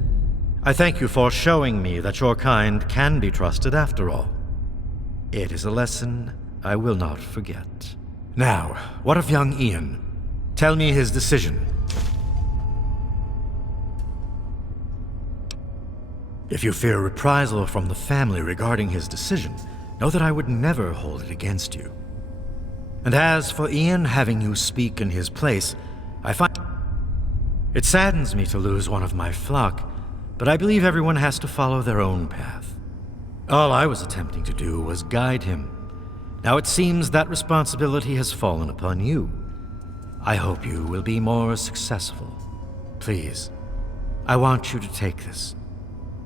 I thank you for showing me that your kind can be trusted after all. It is a lesson I will not forget. Now, what of young Ian? Tell me his decision. If you fear reprisal from the family regarding his decision, know that I would never hold it against you. And as for Ian having you speak in his place, I find it saddens me to lose one of my flock, but I believe everyone has to follow their own path. All I was attempting to do was guide him. Now it seems that responsibility has fallen upon you. I hope you will be more successful. Please, I want you to take this.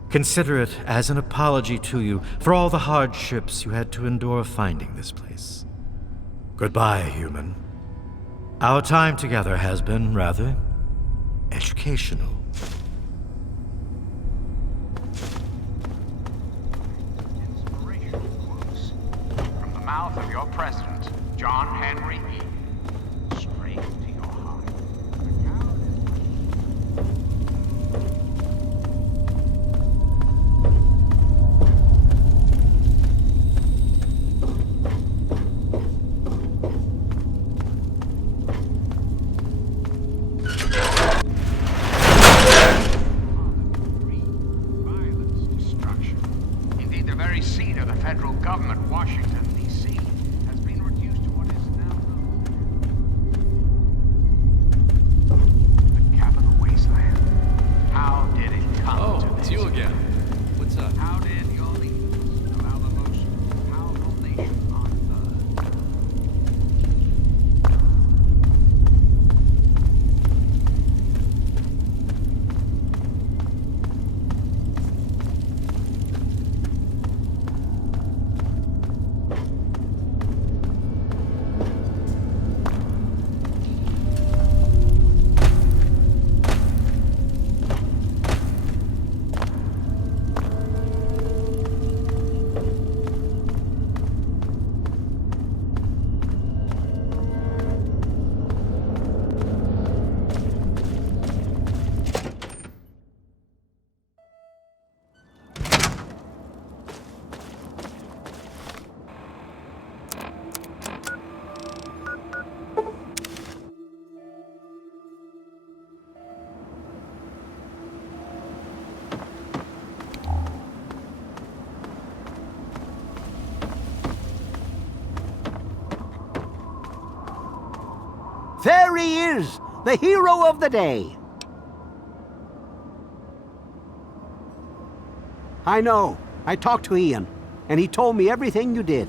Consider it as an apology to you for all the hardships you had to endure finding this place. Goodbye, human. Our time together has been rather educational. Inspirational quotes from the mouth of your president, John Henry Eden, straight to your heart. Federal government, Washington, D.C., has been reduced to what is now known. The capital wasteland. How did it come to this? Oh, it's you again. What's up? How did your leaders allow the most powerful nation on Earth? There he is, the hero of the day. I know. I talked to Ian, and he told me everything you did.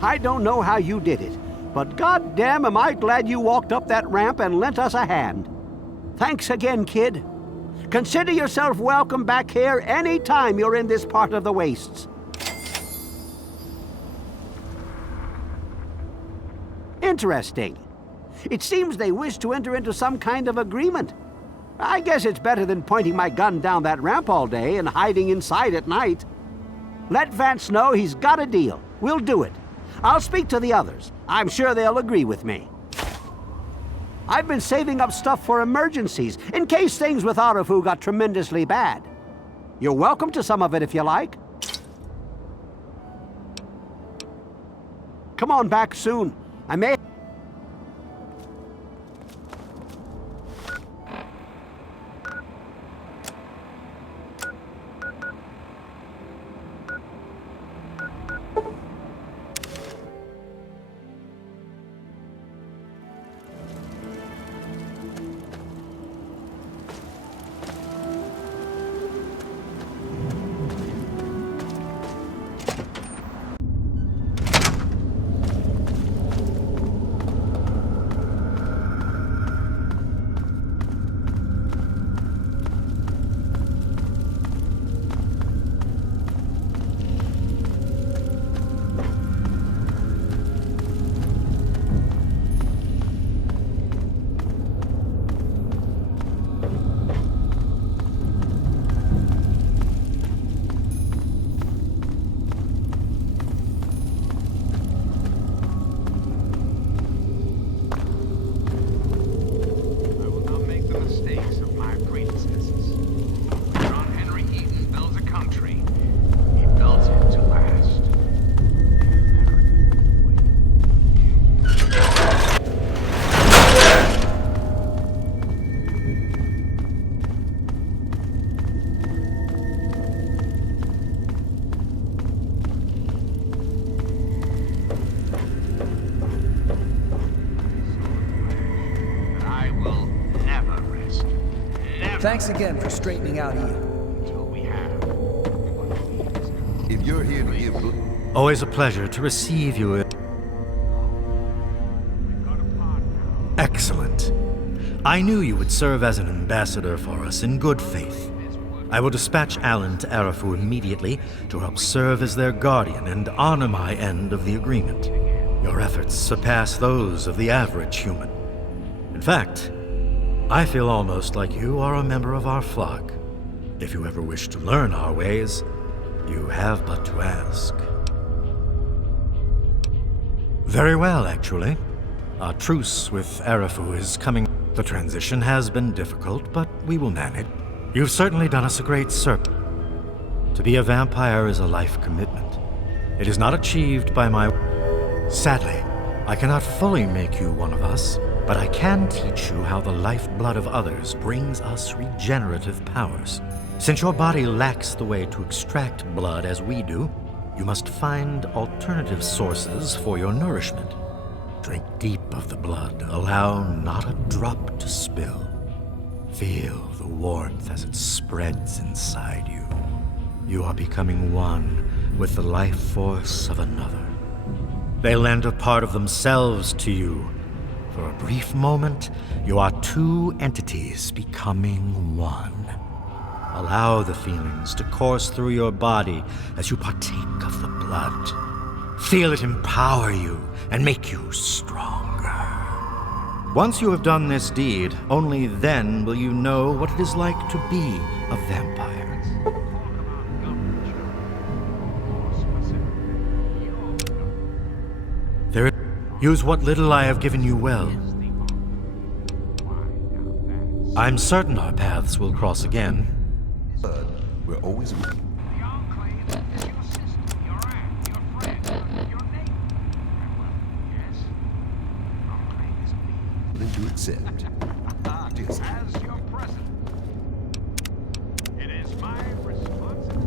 I don't know how you did it, but goddamn am I glad you walked up that ramp and lent us a hand. Thanks again, kid. Consider yourself welcome back here any time you're in this part of the wastes. Interesting. It seems they wish to enter into some kind of agreement. I guess it's better than pointing my gun down that ramp all day and hiding inside at night. Let Vance know he's got a deal. We'll do it. I'll speak to the others. I'm sure they'll agree with me. I've been saving up stuff for emergencies, in case things with Arafu got tremendously bad. You're welcome to some of it if you like. Come on back soon. I may... Thanks again for straightening out Ian. If you're here to give... Always a pleasure to receive you. Excellent. I knew you would serve as an ambassador for us in good faith. I will dispatch Alan to Arafu immediately to help serve as their guardian and honor my end of the agreement. Your efforts surpass those of the average human. In fact, I feel almost like you are a member of our flock. If you ever wish to learn our ways, you have but to ask. Very well, actually. Our truce with Arafu is coming. The transition has been difficult, but we will manage. You've certainly done us a great service. To be a vampire is a life commitment. It is not achieved by my... Sadly, I cannot fully make you one of us, but I can teach you how the lifeblood of others brings us regenerative powers. Since your body lacks the way to extract blood as we do, you must find alternative sources for your nourishment. Drink deep of the blood, allow not a drop to spill. Feel the warmth as it spreads inside you. You are becoming one with the life force of another. They lend a part of themselves to you. For a brief moment, you are two entities becoming one. Allow the feelings to course through your body as you partake of the blood. Feel it empower you and make you stronger. Once you have done this deed, only then will you know what it is like to be a vampire. Use what little I have given you well. I'm certain our paths will cross again. We're always willing to accept. Just As your president, it is my responsibility.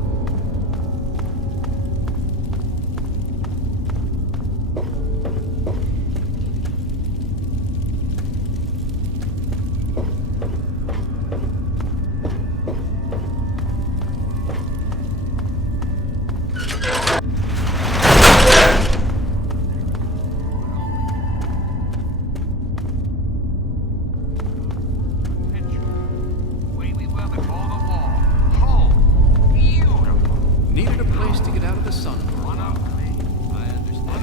Needed a place to get out of the sun. I understand.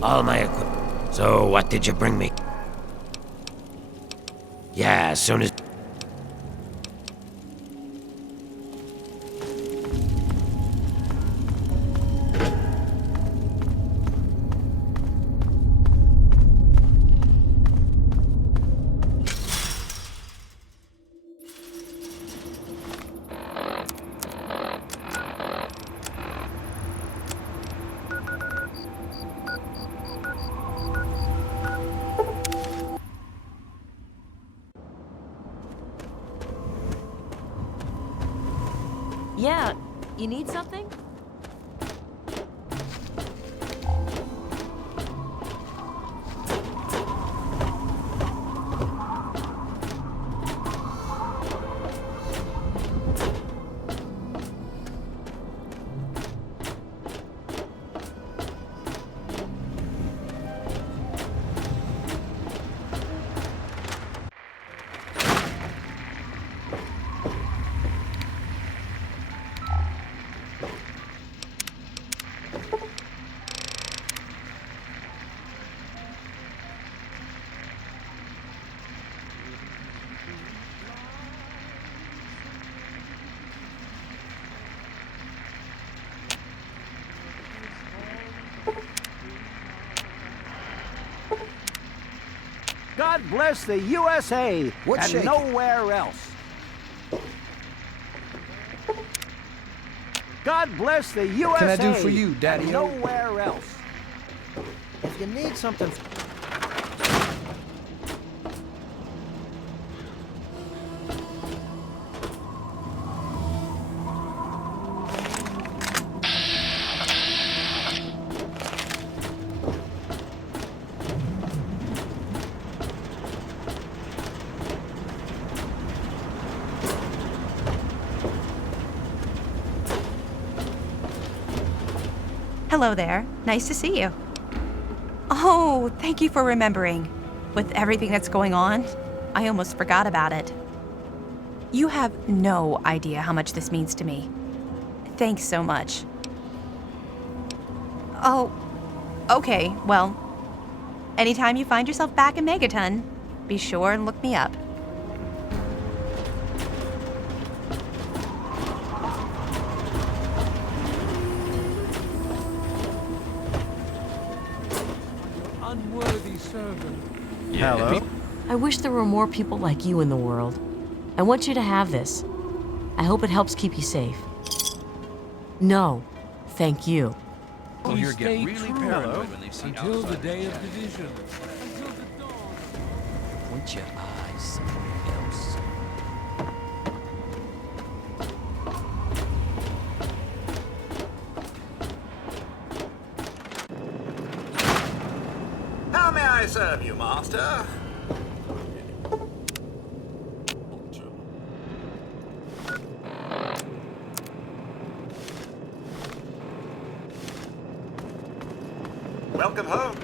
All my equipment. So, what did you bring me? Yeah, as soon as... Yeah, you need something? God bless the USA What's and shaking? nowhere else. God bless the USA What can I do for you, and Daddy-o? nowhere else. If you need something... Hello there. Nice to see you. Oh, thank you for remembering. With everything that's going on, I almost forgot about it. You have no idea how much this means to me. Thanks so much. Oh, okay, well, anytime you find yourself back in Megaton, be sure and look me up. Unworthy servant. Hello? I wish there were more people like you in the world. I want you to have this. I hope it helps keep you safe. No, thank you. Well, We here stay get really true paranoid when they see until the outside day of shadows. division. Until the dawn. Point your eyes somewhere else. How may I serve you, master? Welcome home.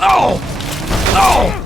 Oh! Oh!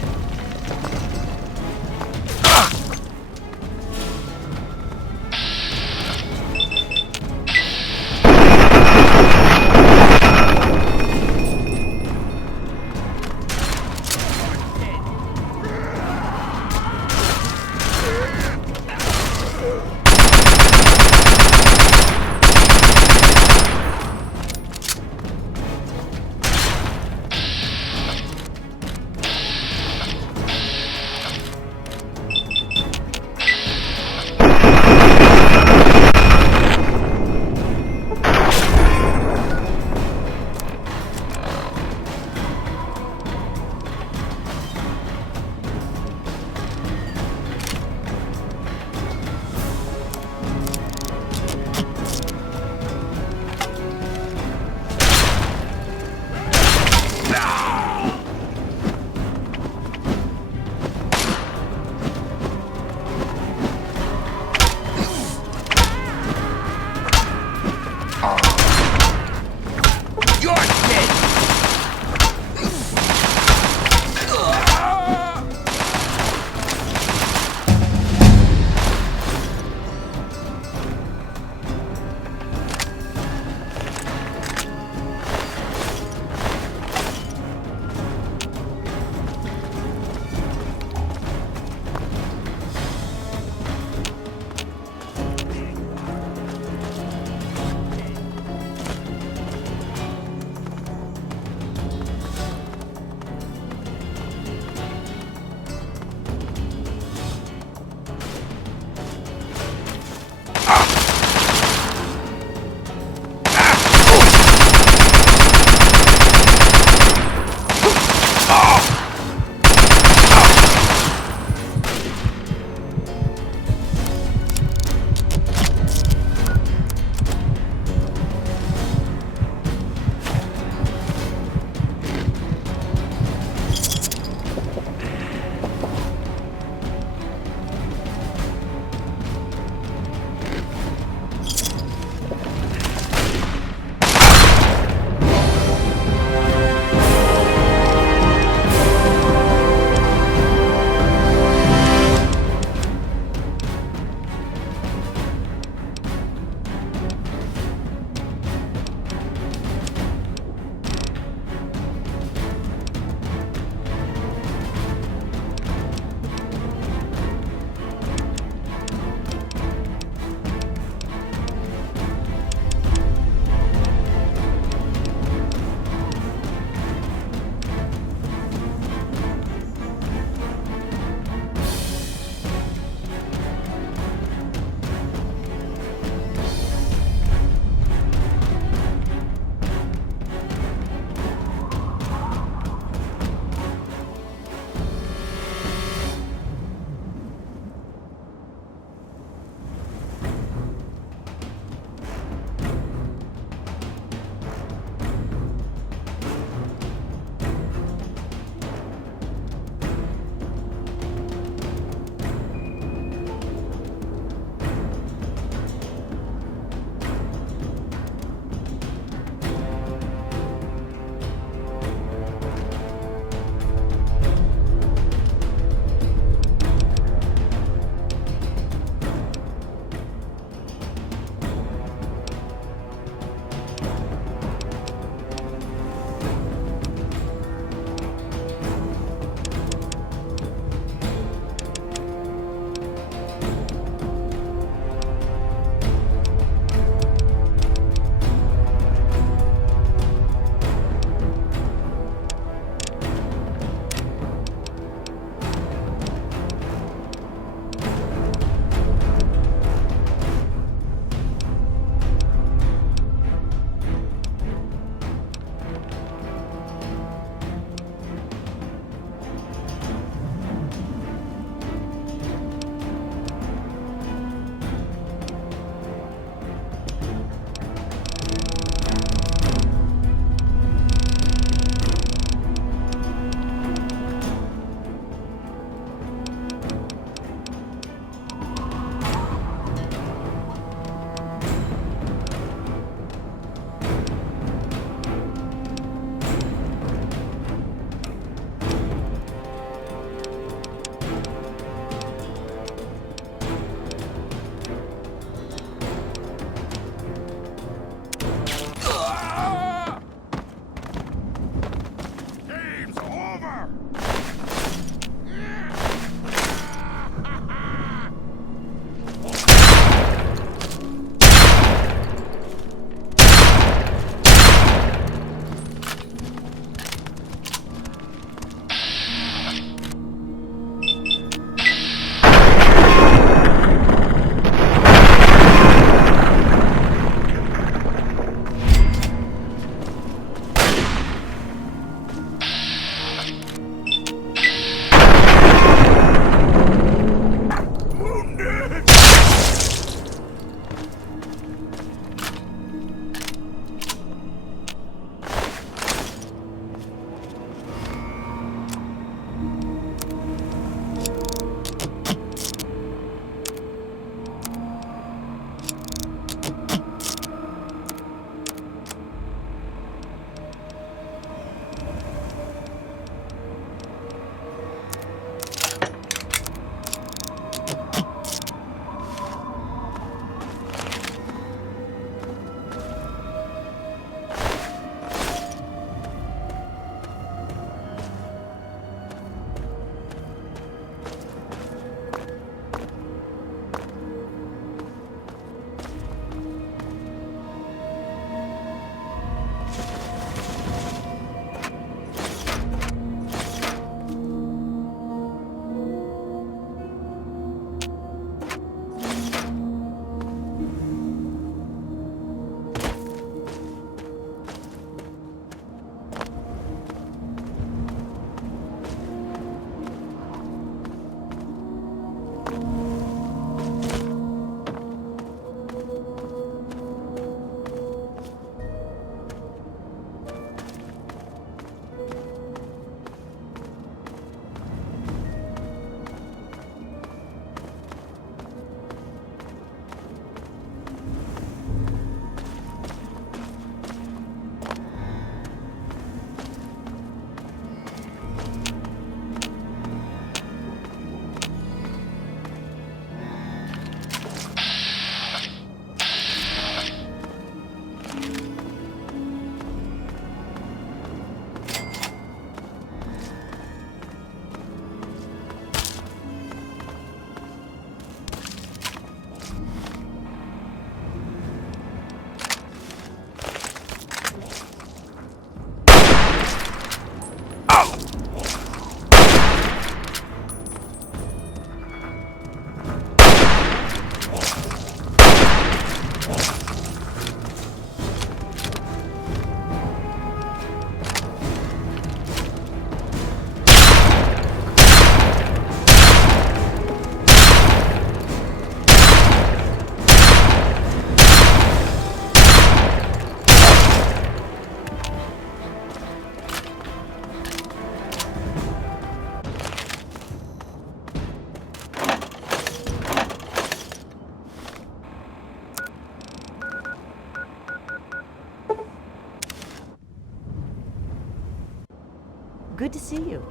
Good to see you.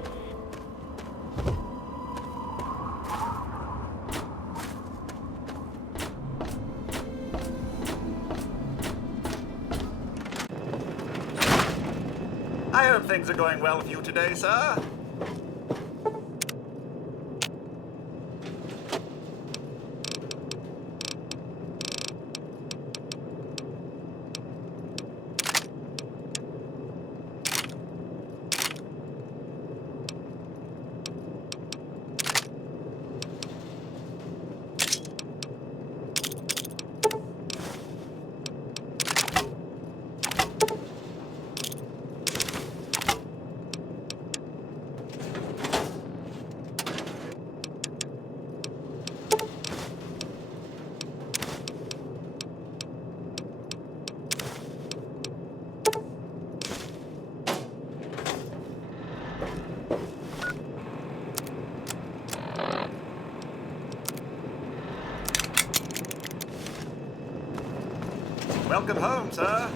I hope things are going well with you today, sir. Welcome home, sir.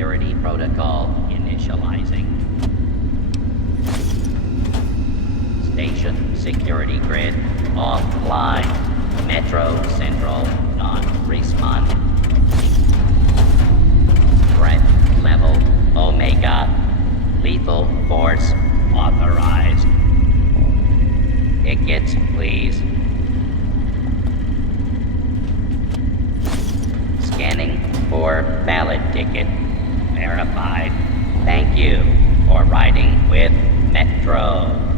security protocol initializing. Station security grid offline. Metro Central not responding. Threat level Omega. Lethal force authorized. Tickets, please. Scanning for valid ticket. Verified. Thank you for riding with Metro.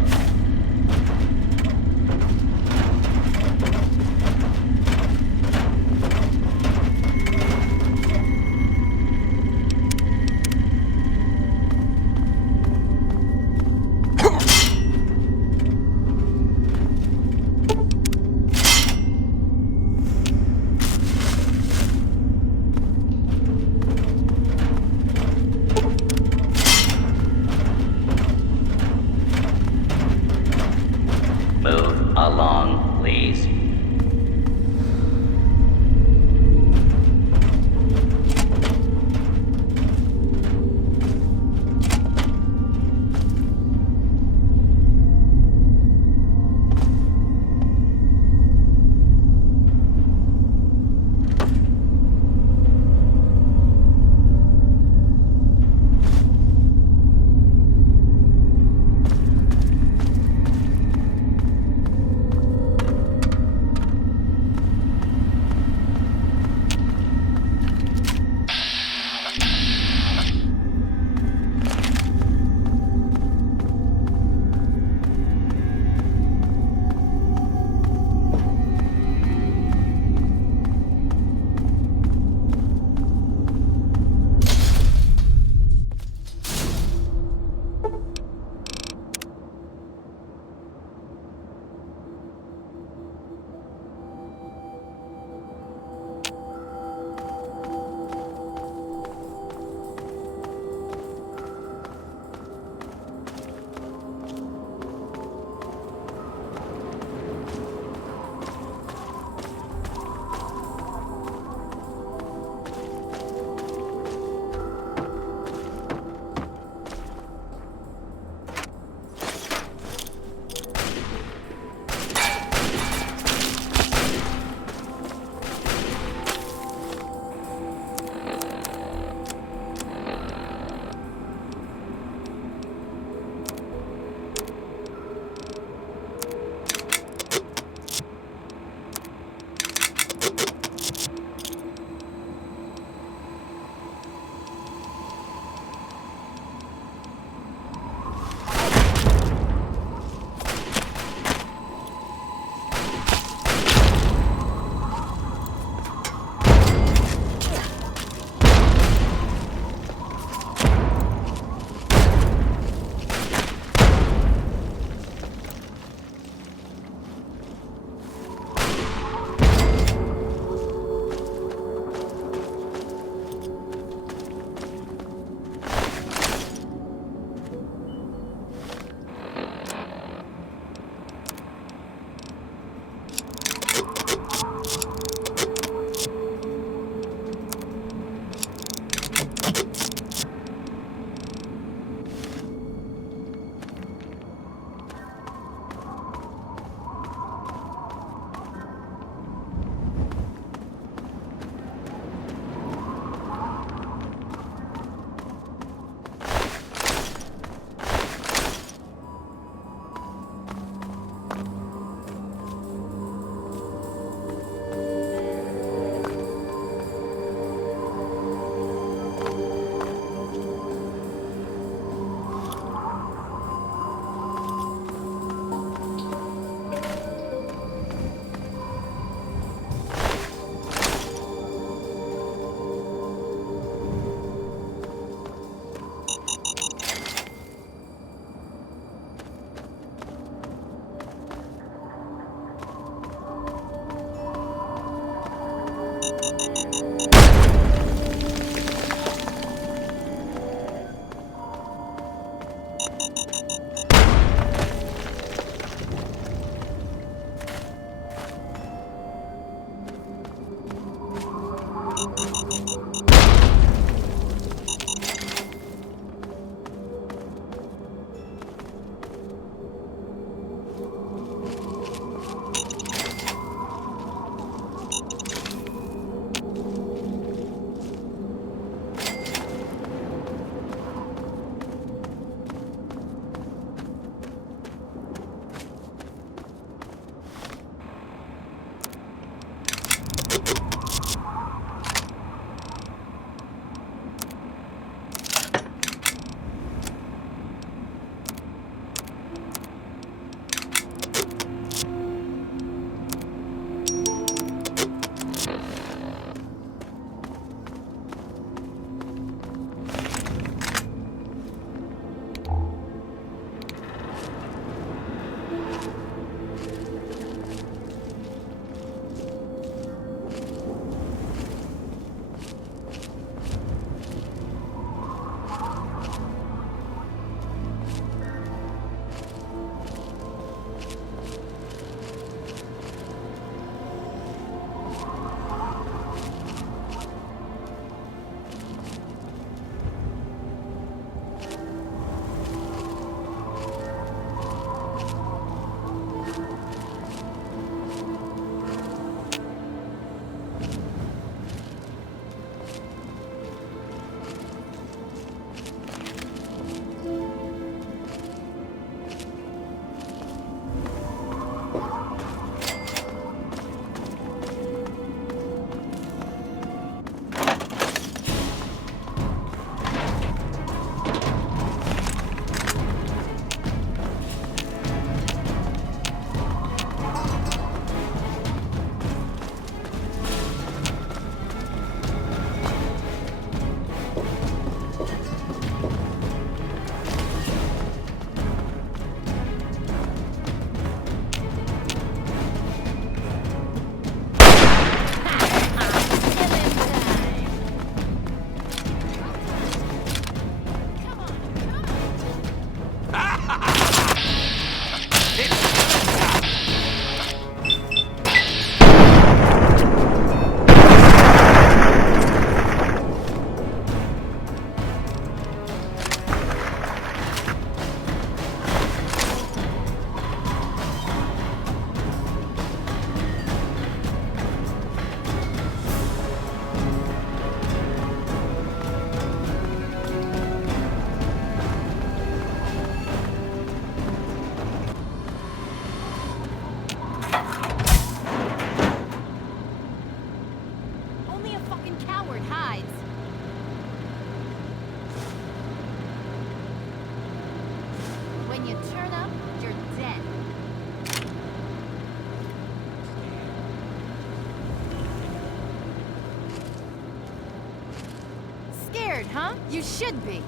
scared, huh? You should be.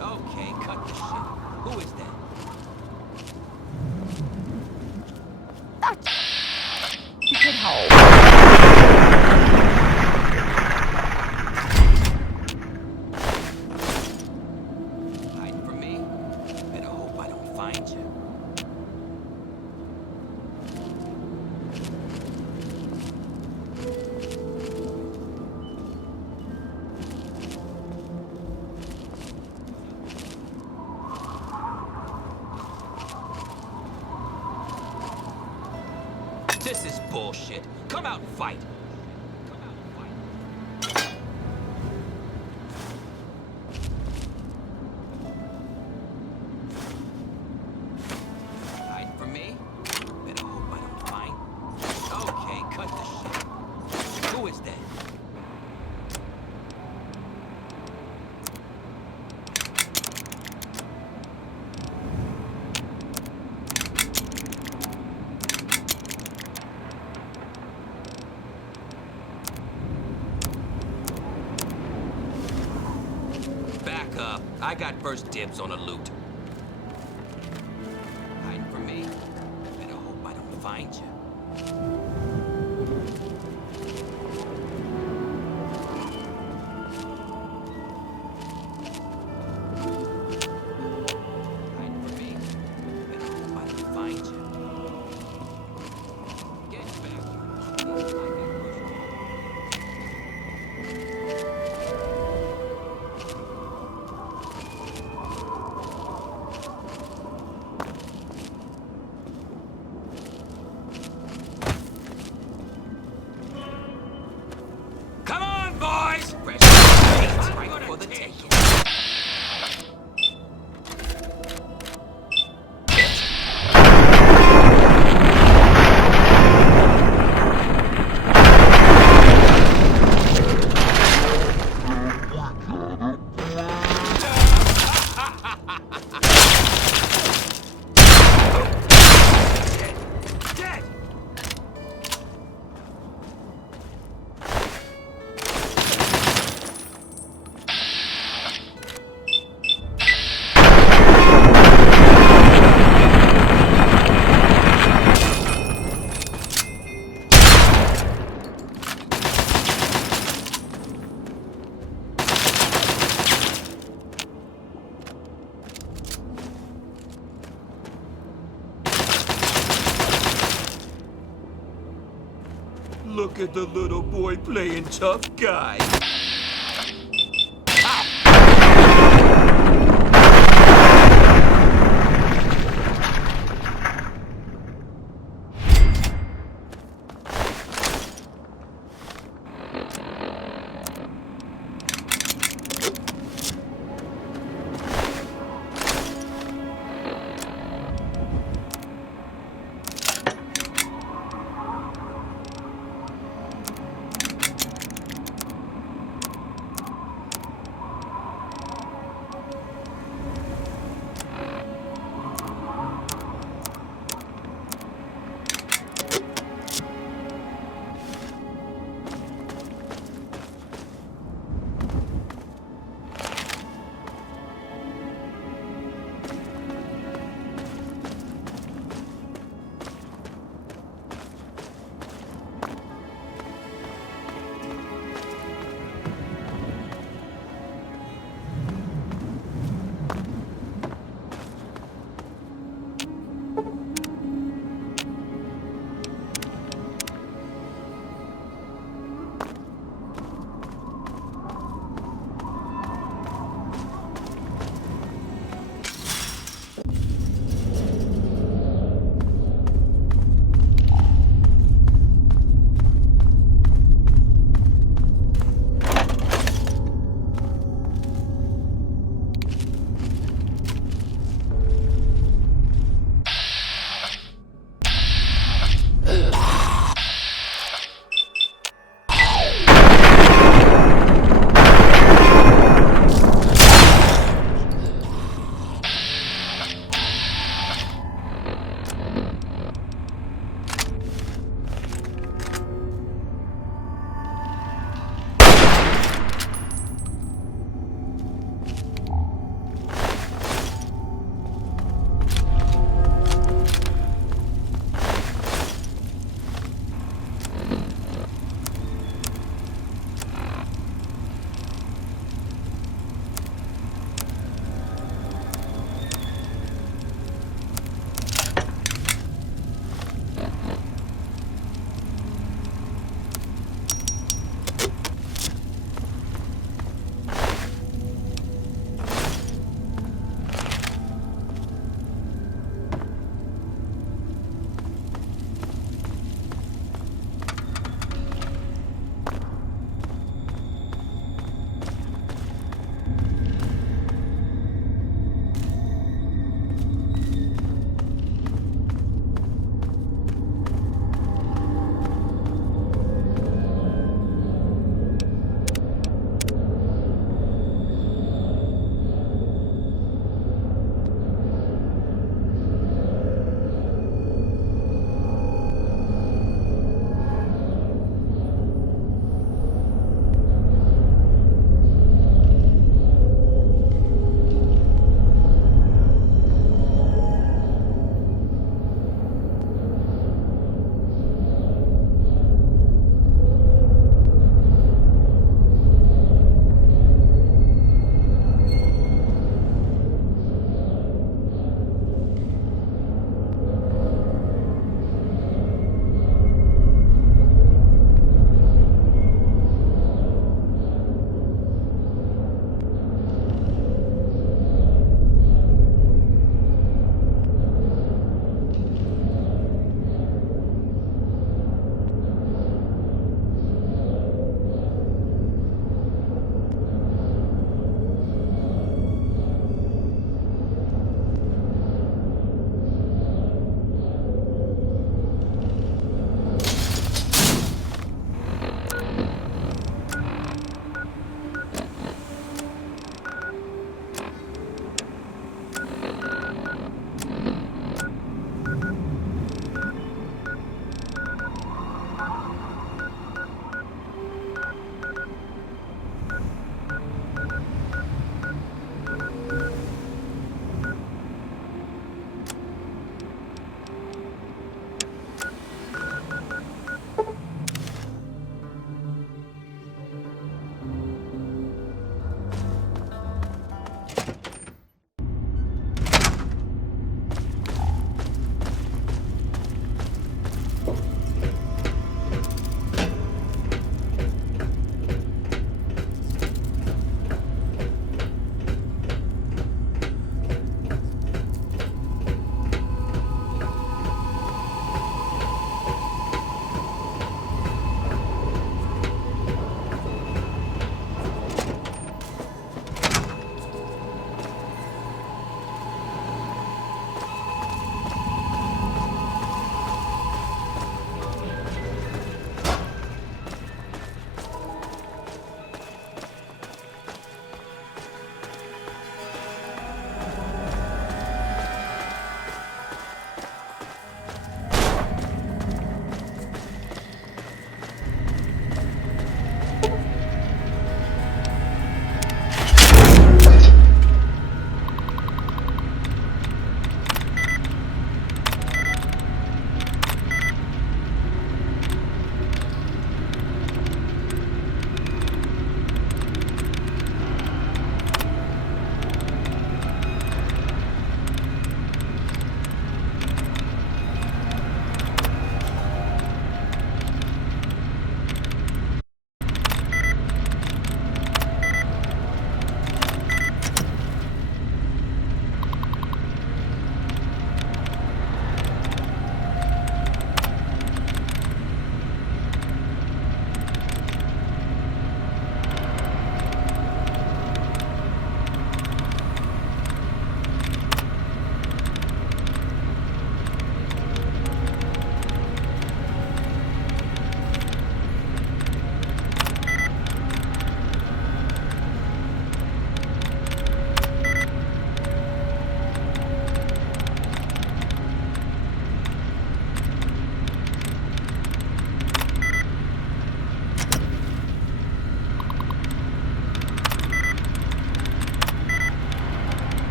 Okay, cut the shit. Who is that? You could help. Hiding from me? Better hope I don't find you. This is bullshit. Come out and fight. Hiding from me? Better hope I don't find. Okay, cut the shit. Who is that? Back up. I got first dibs on the loot. Hiding from me? Better hope I don't find you. Hiding from me? Better hope I don't find you. Get back here. I got first Come on, boys! Fresh meat right for the taking. Dead! Look at the little boy playing tough guy.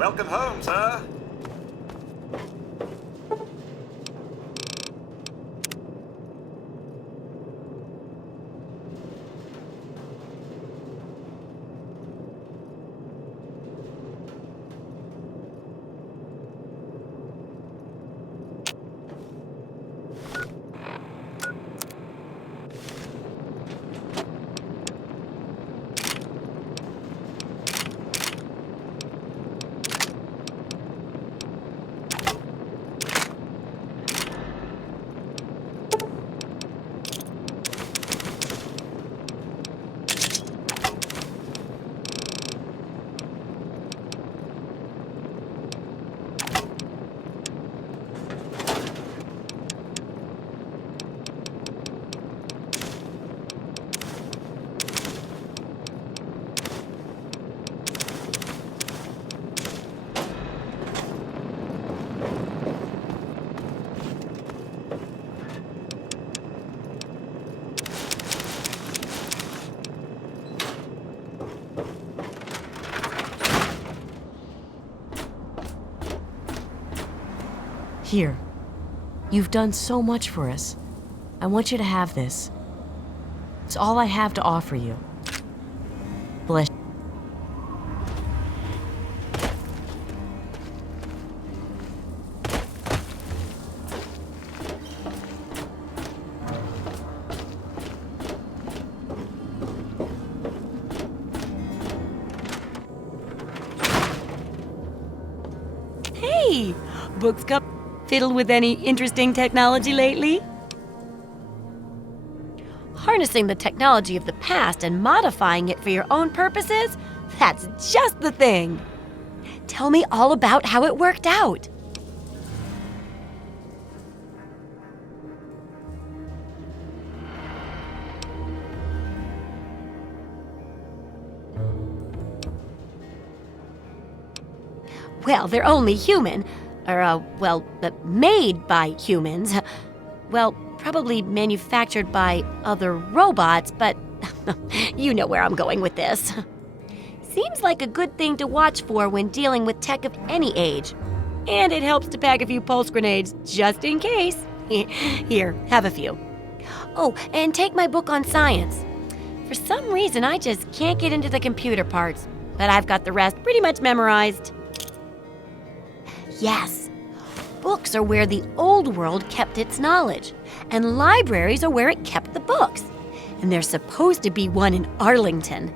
Welcome home, sir. Here. You've done so much for us. I want you to have this. It's all I have to offer you. Bless you. Hey! Books come. Fiddled with any interesting technology lately? Harnessing the technology of the past and modifying it for your own purposes? That's just the thing. Tell me all about how it worked out. Well, they're only human. Made by humans. Well, probably manufactured by other robots, but you know where I'm going with this. Seems like a good thing to watch for when dealing with tech of any age. And it helps to pack a few pulse grenades, just in case. Here, have a few. Oh, and take my book on science. For some reason, I just can't get into the computer parts, but I've got the rest pretty much memorized. Yes, books are where the old world kept its knowledge, and libraries are where it kept the books. And there's supposed to be one in Arlington.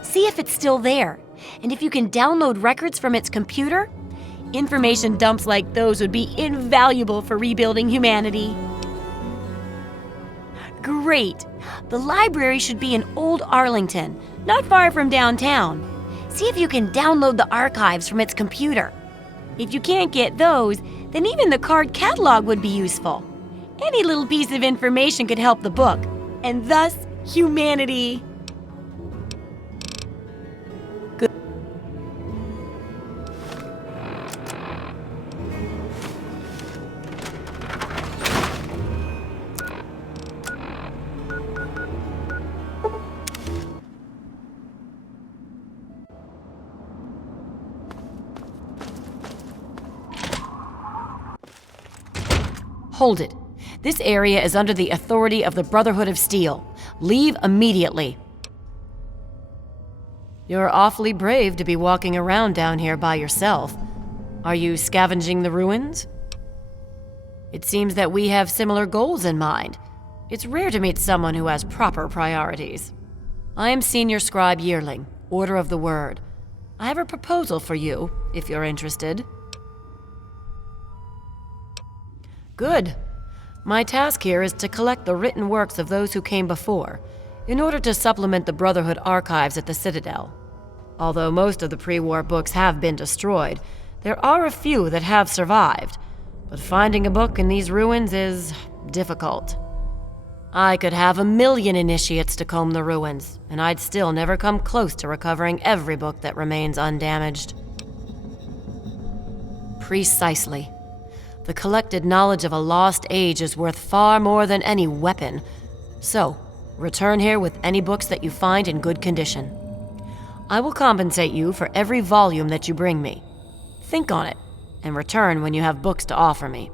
See if it's still there, and if you can download records from its computer, information dumps like those would be invaluable for rebuilding humanity. Great! The library should be in Old Arlington, not far from downtown. See if you can download the archives from its computer. If you can't get those, then even the card catalog would be useful. Any little piece of information could help the book, and thus humanity. Good. Hold it. This area is under the authority of the Brotherhood of Steel. Leave immediately. You're awfully brave to be walking around down here by yourself. Are you scavenging the ruins? It seems that we have similar goals in mind. It's rare to meet someone who has proper priorities. I am Senior Scribe Yearling, Order of the Word. I have a proposal for you, if you're interested. Good. My task here is to collect the written works of those who came before, in order to supplement the Brotherhood archives at the Citadel. Although most of the pre-war books have been destroyed, there are a few that have survived, but finding a book in these ruins is difficult. I could have 1,000,000 initiates to comb the ruins, and I'd still never come close to recovering every book that remains undamaged. Precisely. The collected knowledge of a lost age is worth far more than any weapon. So, return here with any books that you find in good condition. I will compensate you for every volume that you bring me. Think on it, and return when you have books to offer me.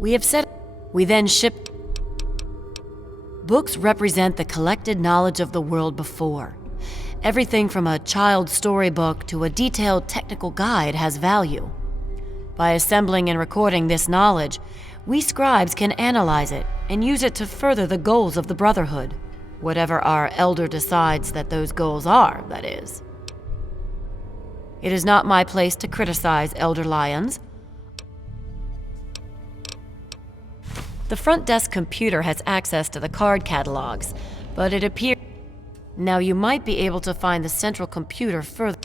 We then ship. Books represent the collected knowledge of the world before. Everything from a child's storybook to a detailed technical guide has value. By assembling and recording this knowledge, we scribes can analyze it and use it to further the goals of the Brotherhood. Whatever our elder decides that those goals are, that is. It is not my place to criticize Elder Lyons. The front desk computer has access to the card catalogs, but it appears... Now you might be able to find the central computer further...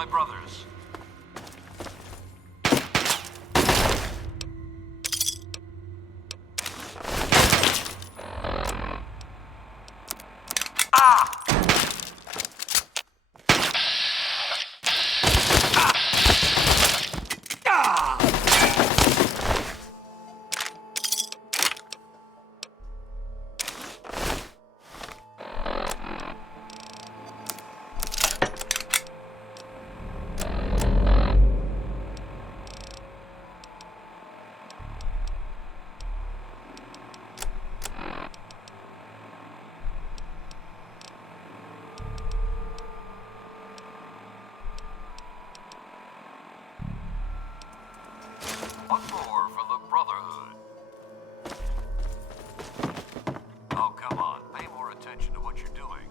my brothers. One more for the Brotherhood. Oh, come on. Pay more attention to what you're doing.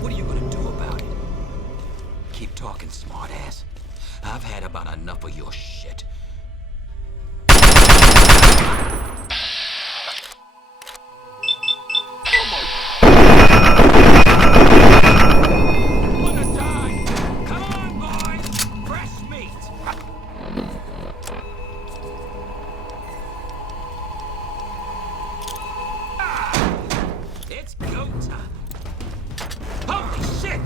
What are you gonna do about it? Keep talking, smartass. I've had about enough of your shit. It's go time. Holy shit!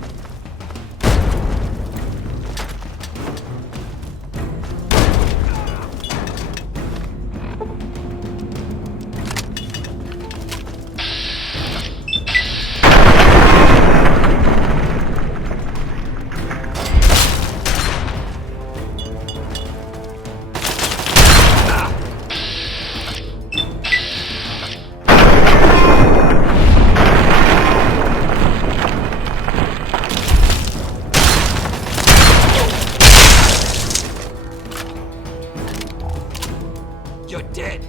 You're dead.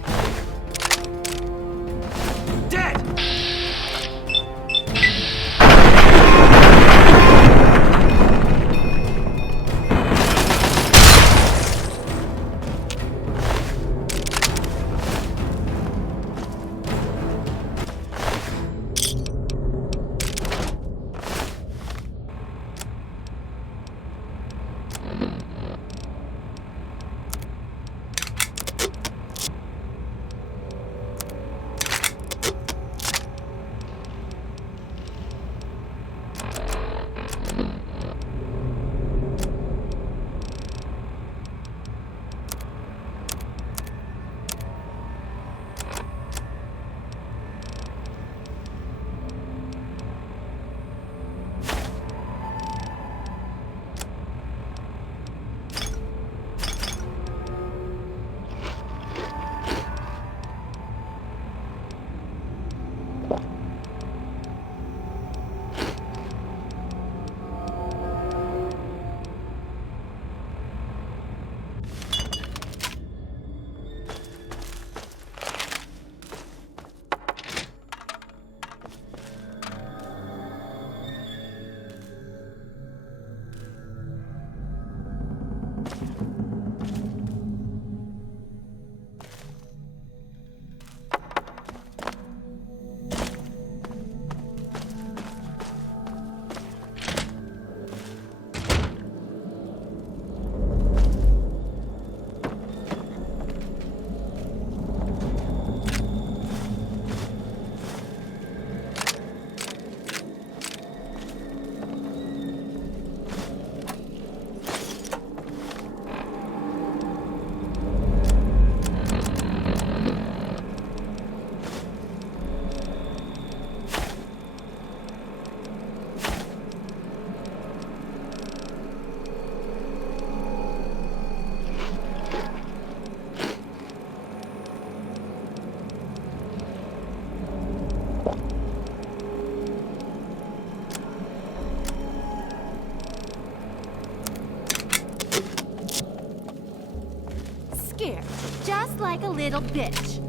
Dead! Scared, just like a little bitch.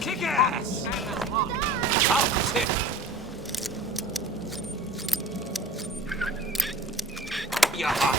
Kick ass! Oh, shit! You're hot.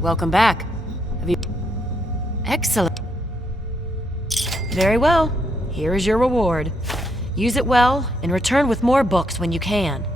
Welcome back. Have you... Excellent. Very well. Here is your reward. Use it well and return with more books when you can.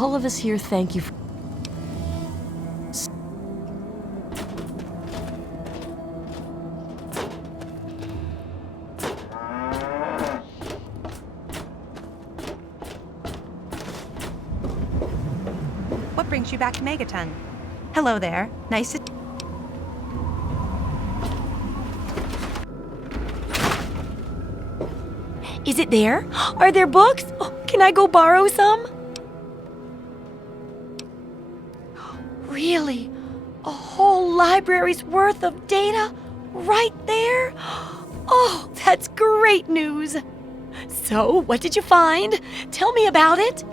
All of us here thank you for... What brings you back to Megaton? Hello there. Nice to... Is it there? Are there books? Oh, can I go borrow some? Really? A whole library's worth of data? Right there? Oh, that's great news! So, what did you find? Tell me about it!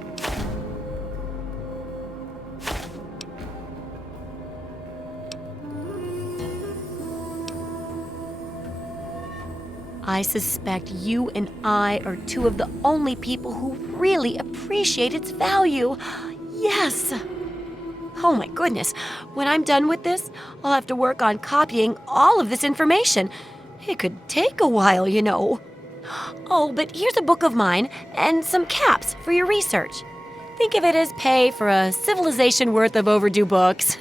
I suspect you and I are two of the only people who really appreciate its value. Yes! Oh my goodness, when I'm done with this, I'll have to work on copying all of this information. It could take a while, you know. Oh, but here's a book of mine and some caps for your research. Think of it as pay for a civilization worth of overdue books.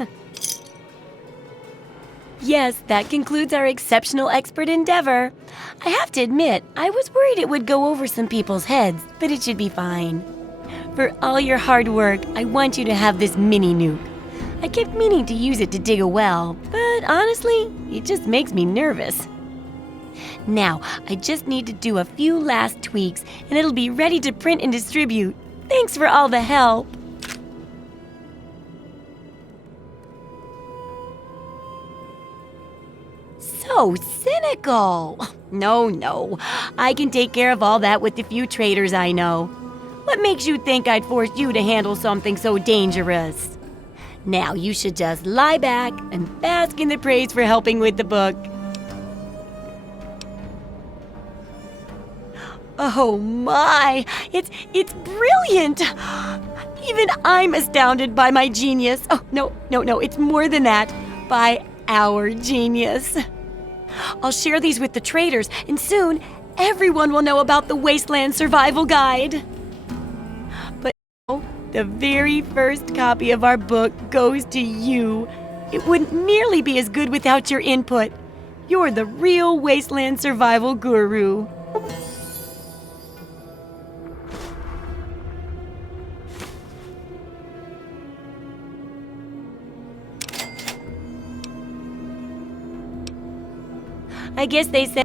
Yes, that concludes our exceptional expert endeavor. I have to admit, I was worried it would go over some people's heads, but it should be fine. For all your hard work, I want you to have this mini nuke. I kept meaning to use it to dig a well, but honestly, it just makes me nervous. Now, I just need to do a few last tweaks, and it'll be ready to print and distribute. Thanks for all the help. So cynical. No. I can take care of all that with the few traders I know. What makes you think I'd force you to handle something so dangerous? Now you should just lie back and bask in the praise for helping with the book. Oh my! It's brilliant! Even I'm astounded by my genius. Oh, no, it's more than that. By our genius. I'll share these with the traders, and soon everyone will know about the Wasteland Survival Guide. But the very first copy of our book goes to you. It wouldn't nearly be as good without your input. You're the real Wasteland Survival Guru. I guess they said...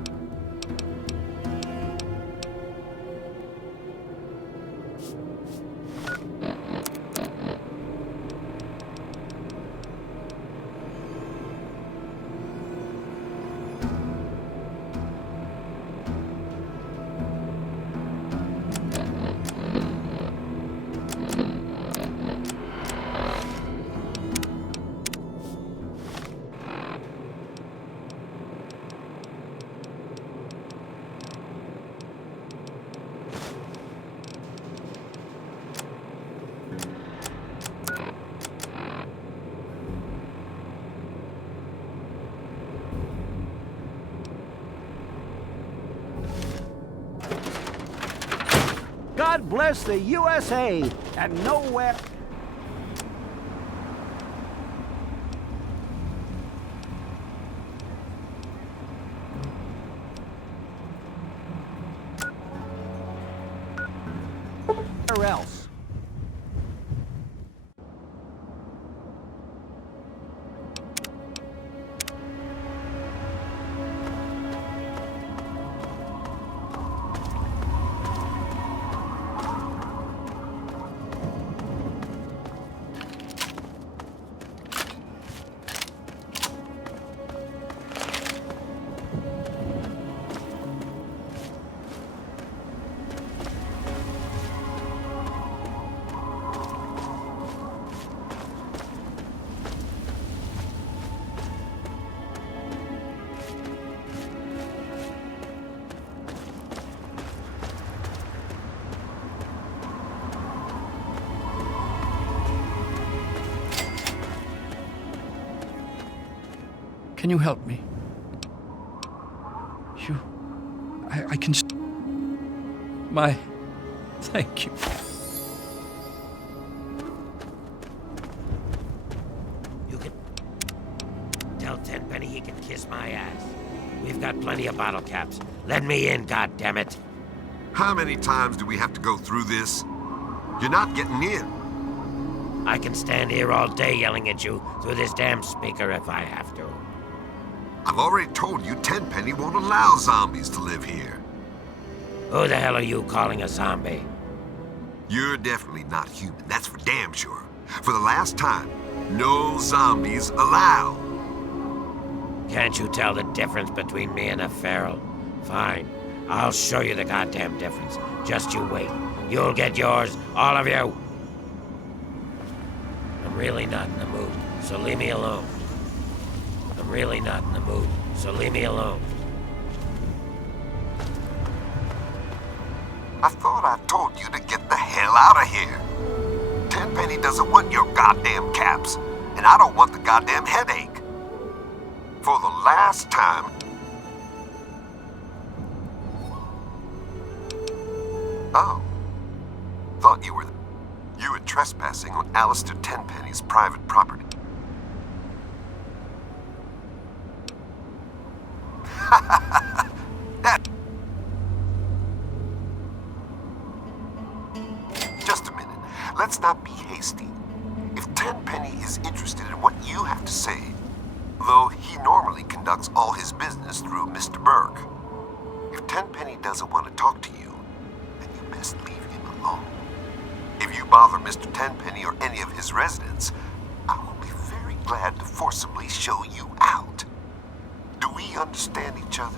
God bless the USA and nowhere. Where else? Can you help me? I can. Thank you. You can tell Tenpenny he can kiss my ass. We've got plenty of bottle caps. Let me in, goddammit. How many times do we have to go through this? You're not getting in. I can stand here all day yelling at you through this damn speaker if I have to. I've already told you Tenpenny won't allow zombies to live here. Who the hell are you calling a zombie? You're definitely not human, that's for damn sure. For the last time, no zombies allowed. Can't you tell the difference between me and a feral? Fine, I'll show you the goddamn difference. Just you wait. You'll get yours, all of you. I'm really not in the mood, so leave me alone. I'm really not in the mood, so leave me alone. I thought I told you to get the hell out of here. Tenpenny doesn't want your goddamn caps, and I don't want the goddamn headache. For the last time. Oh. Thought you were trespassing on Alistair Tenpenny's private property. Just a minute. Let's not be hasty. If Tenpenny is interested in what you have to say, though he normally conducts all his business through Mr. Burke, if Tenpenny doesn't want to talk to you, then you best leave him alone. If you bother Mr. Tenpenny or any of his residents, I will be very glad to forcibly show you out. Do we understand each other?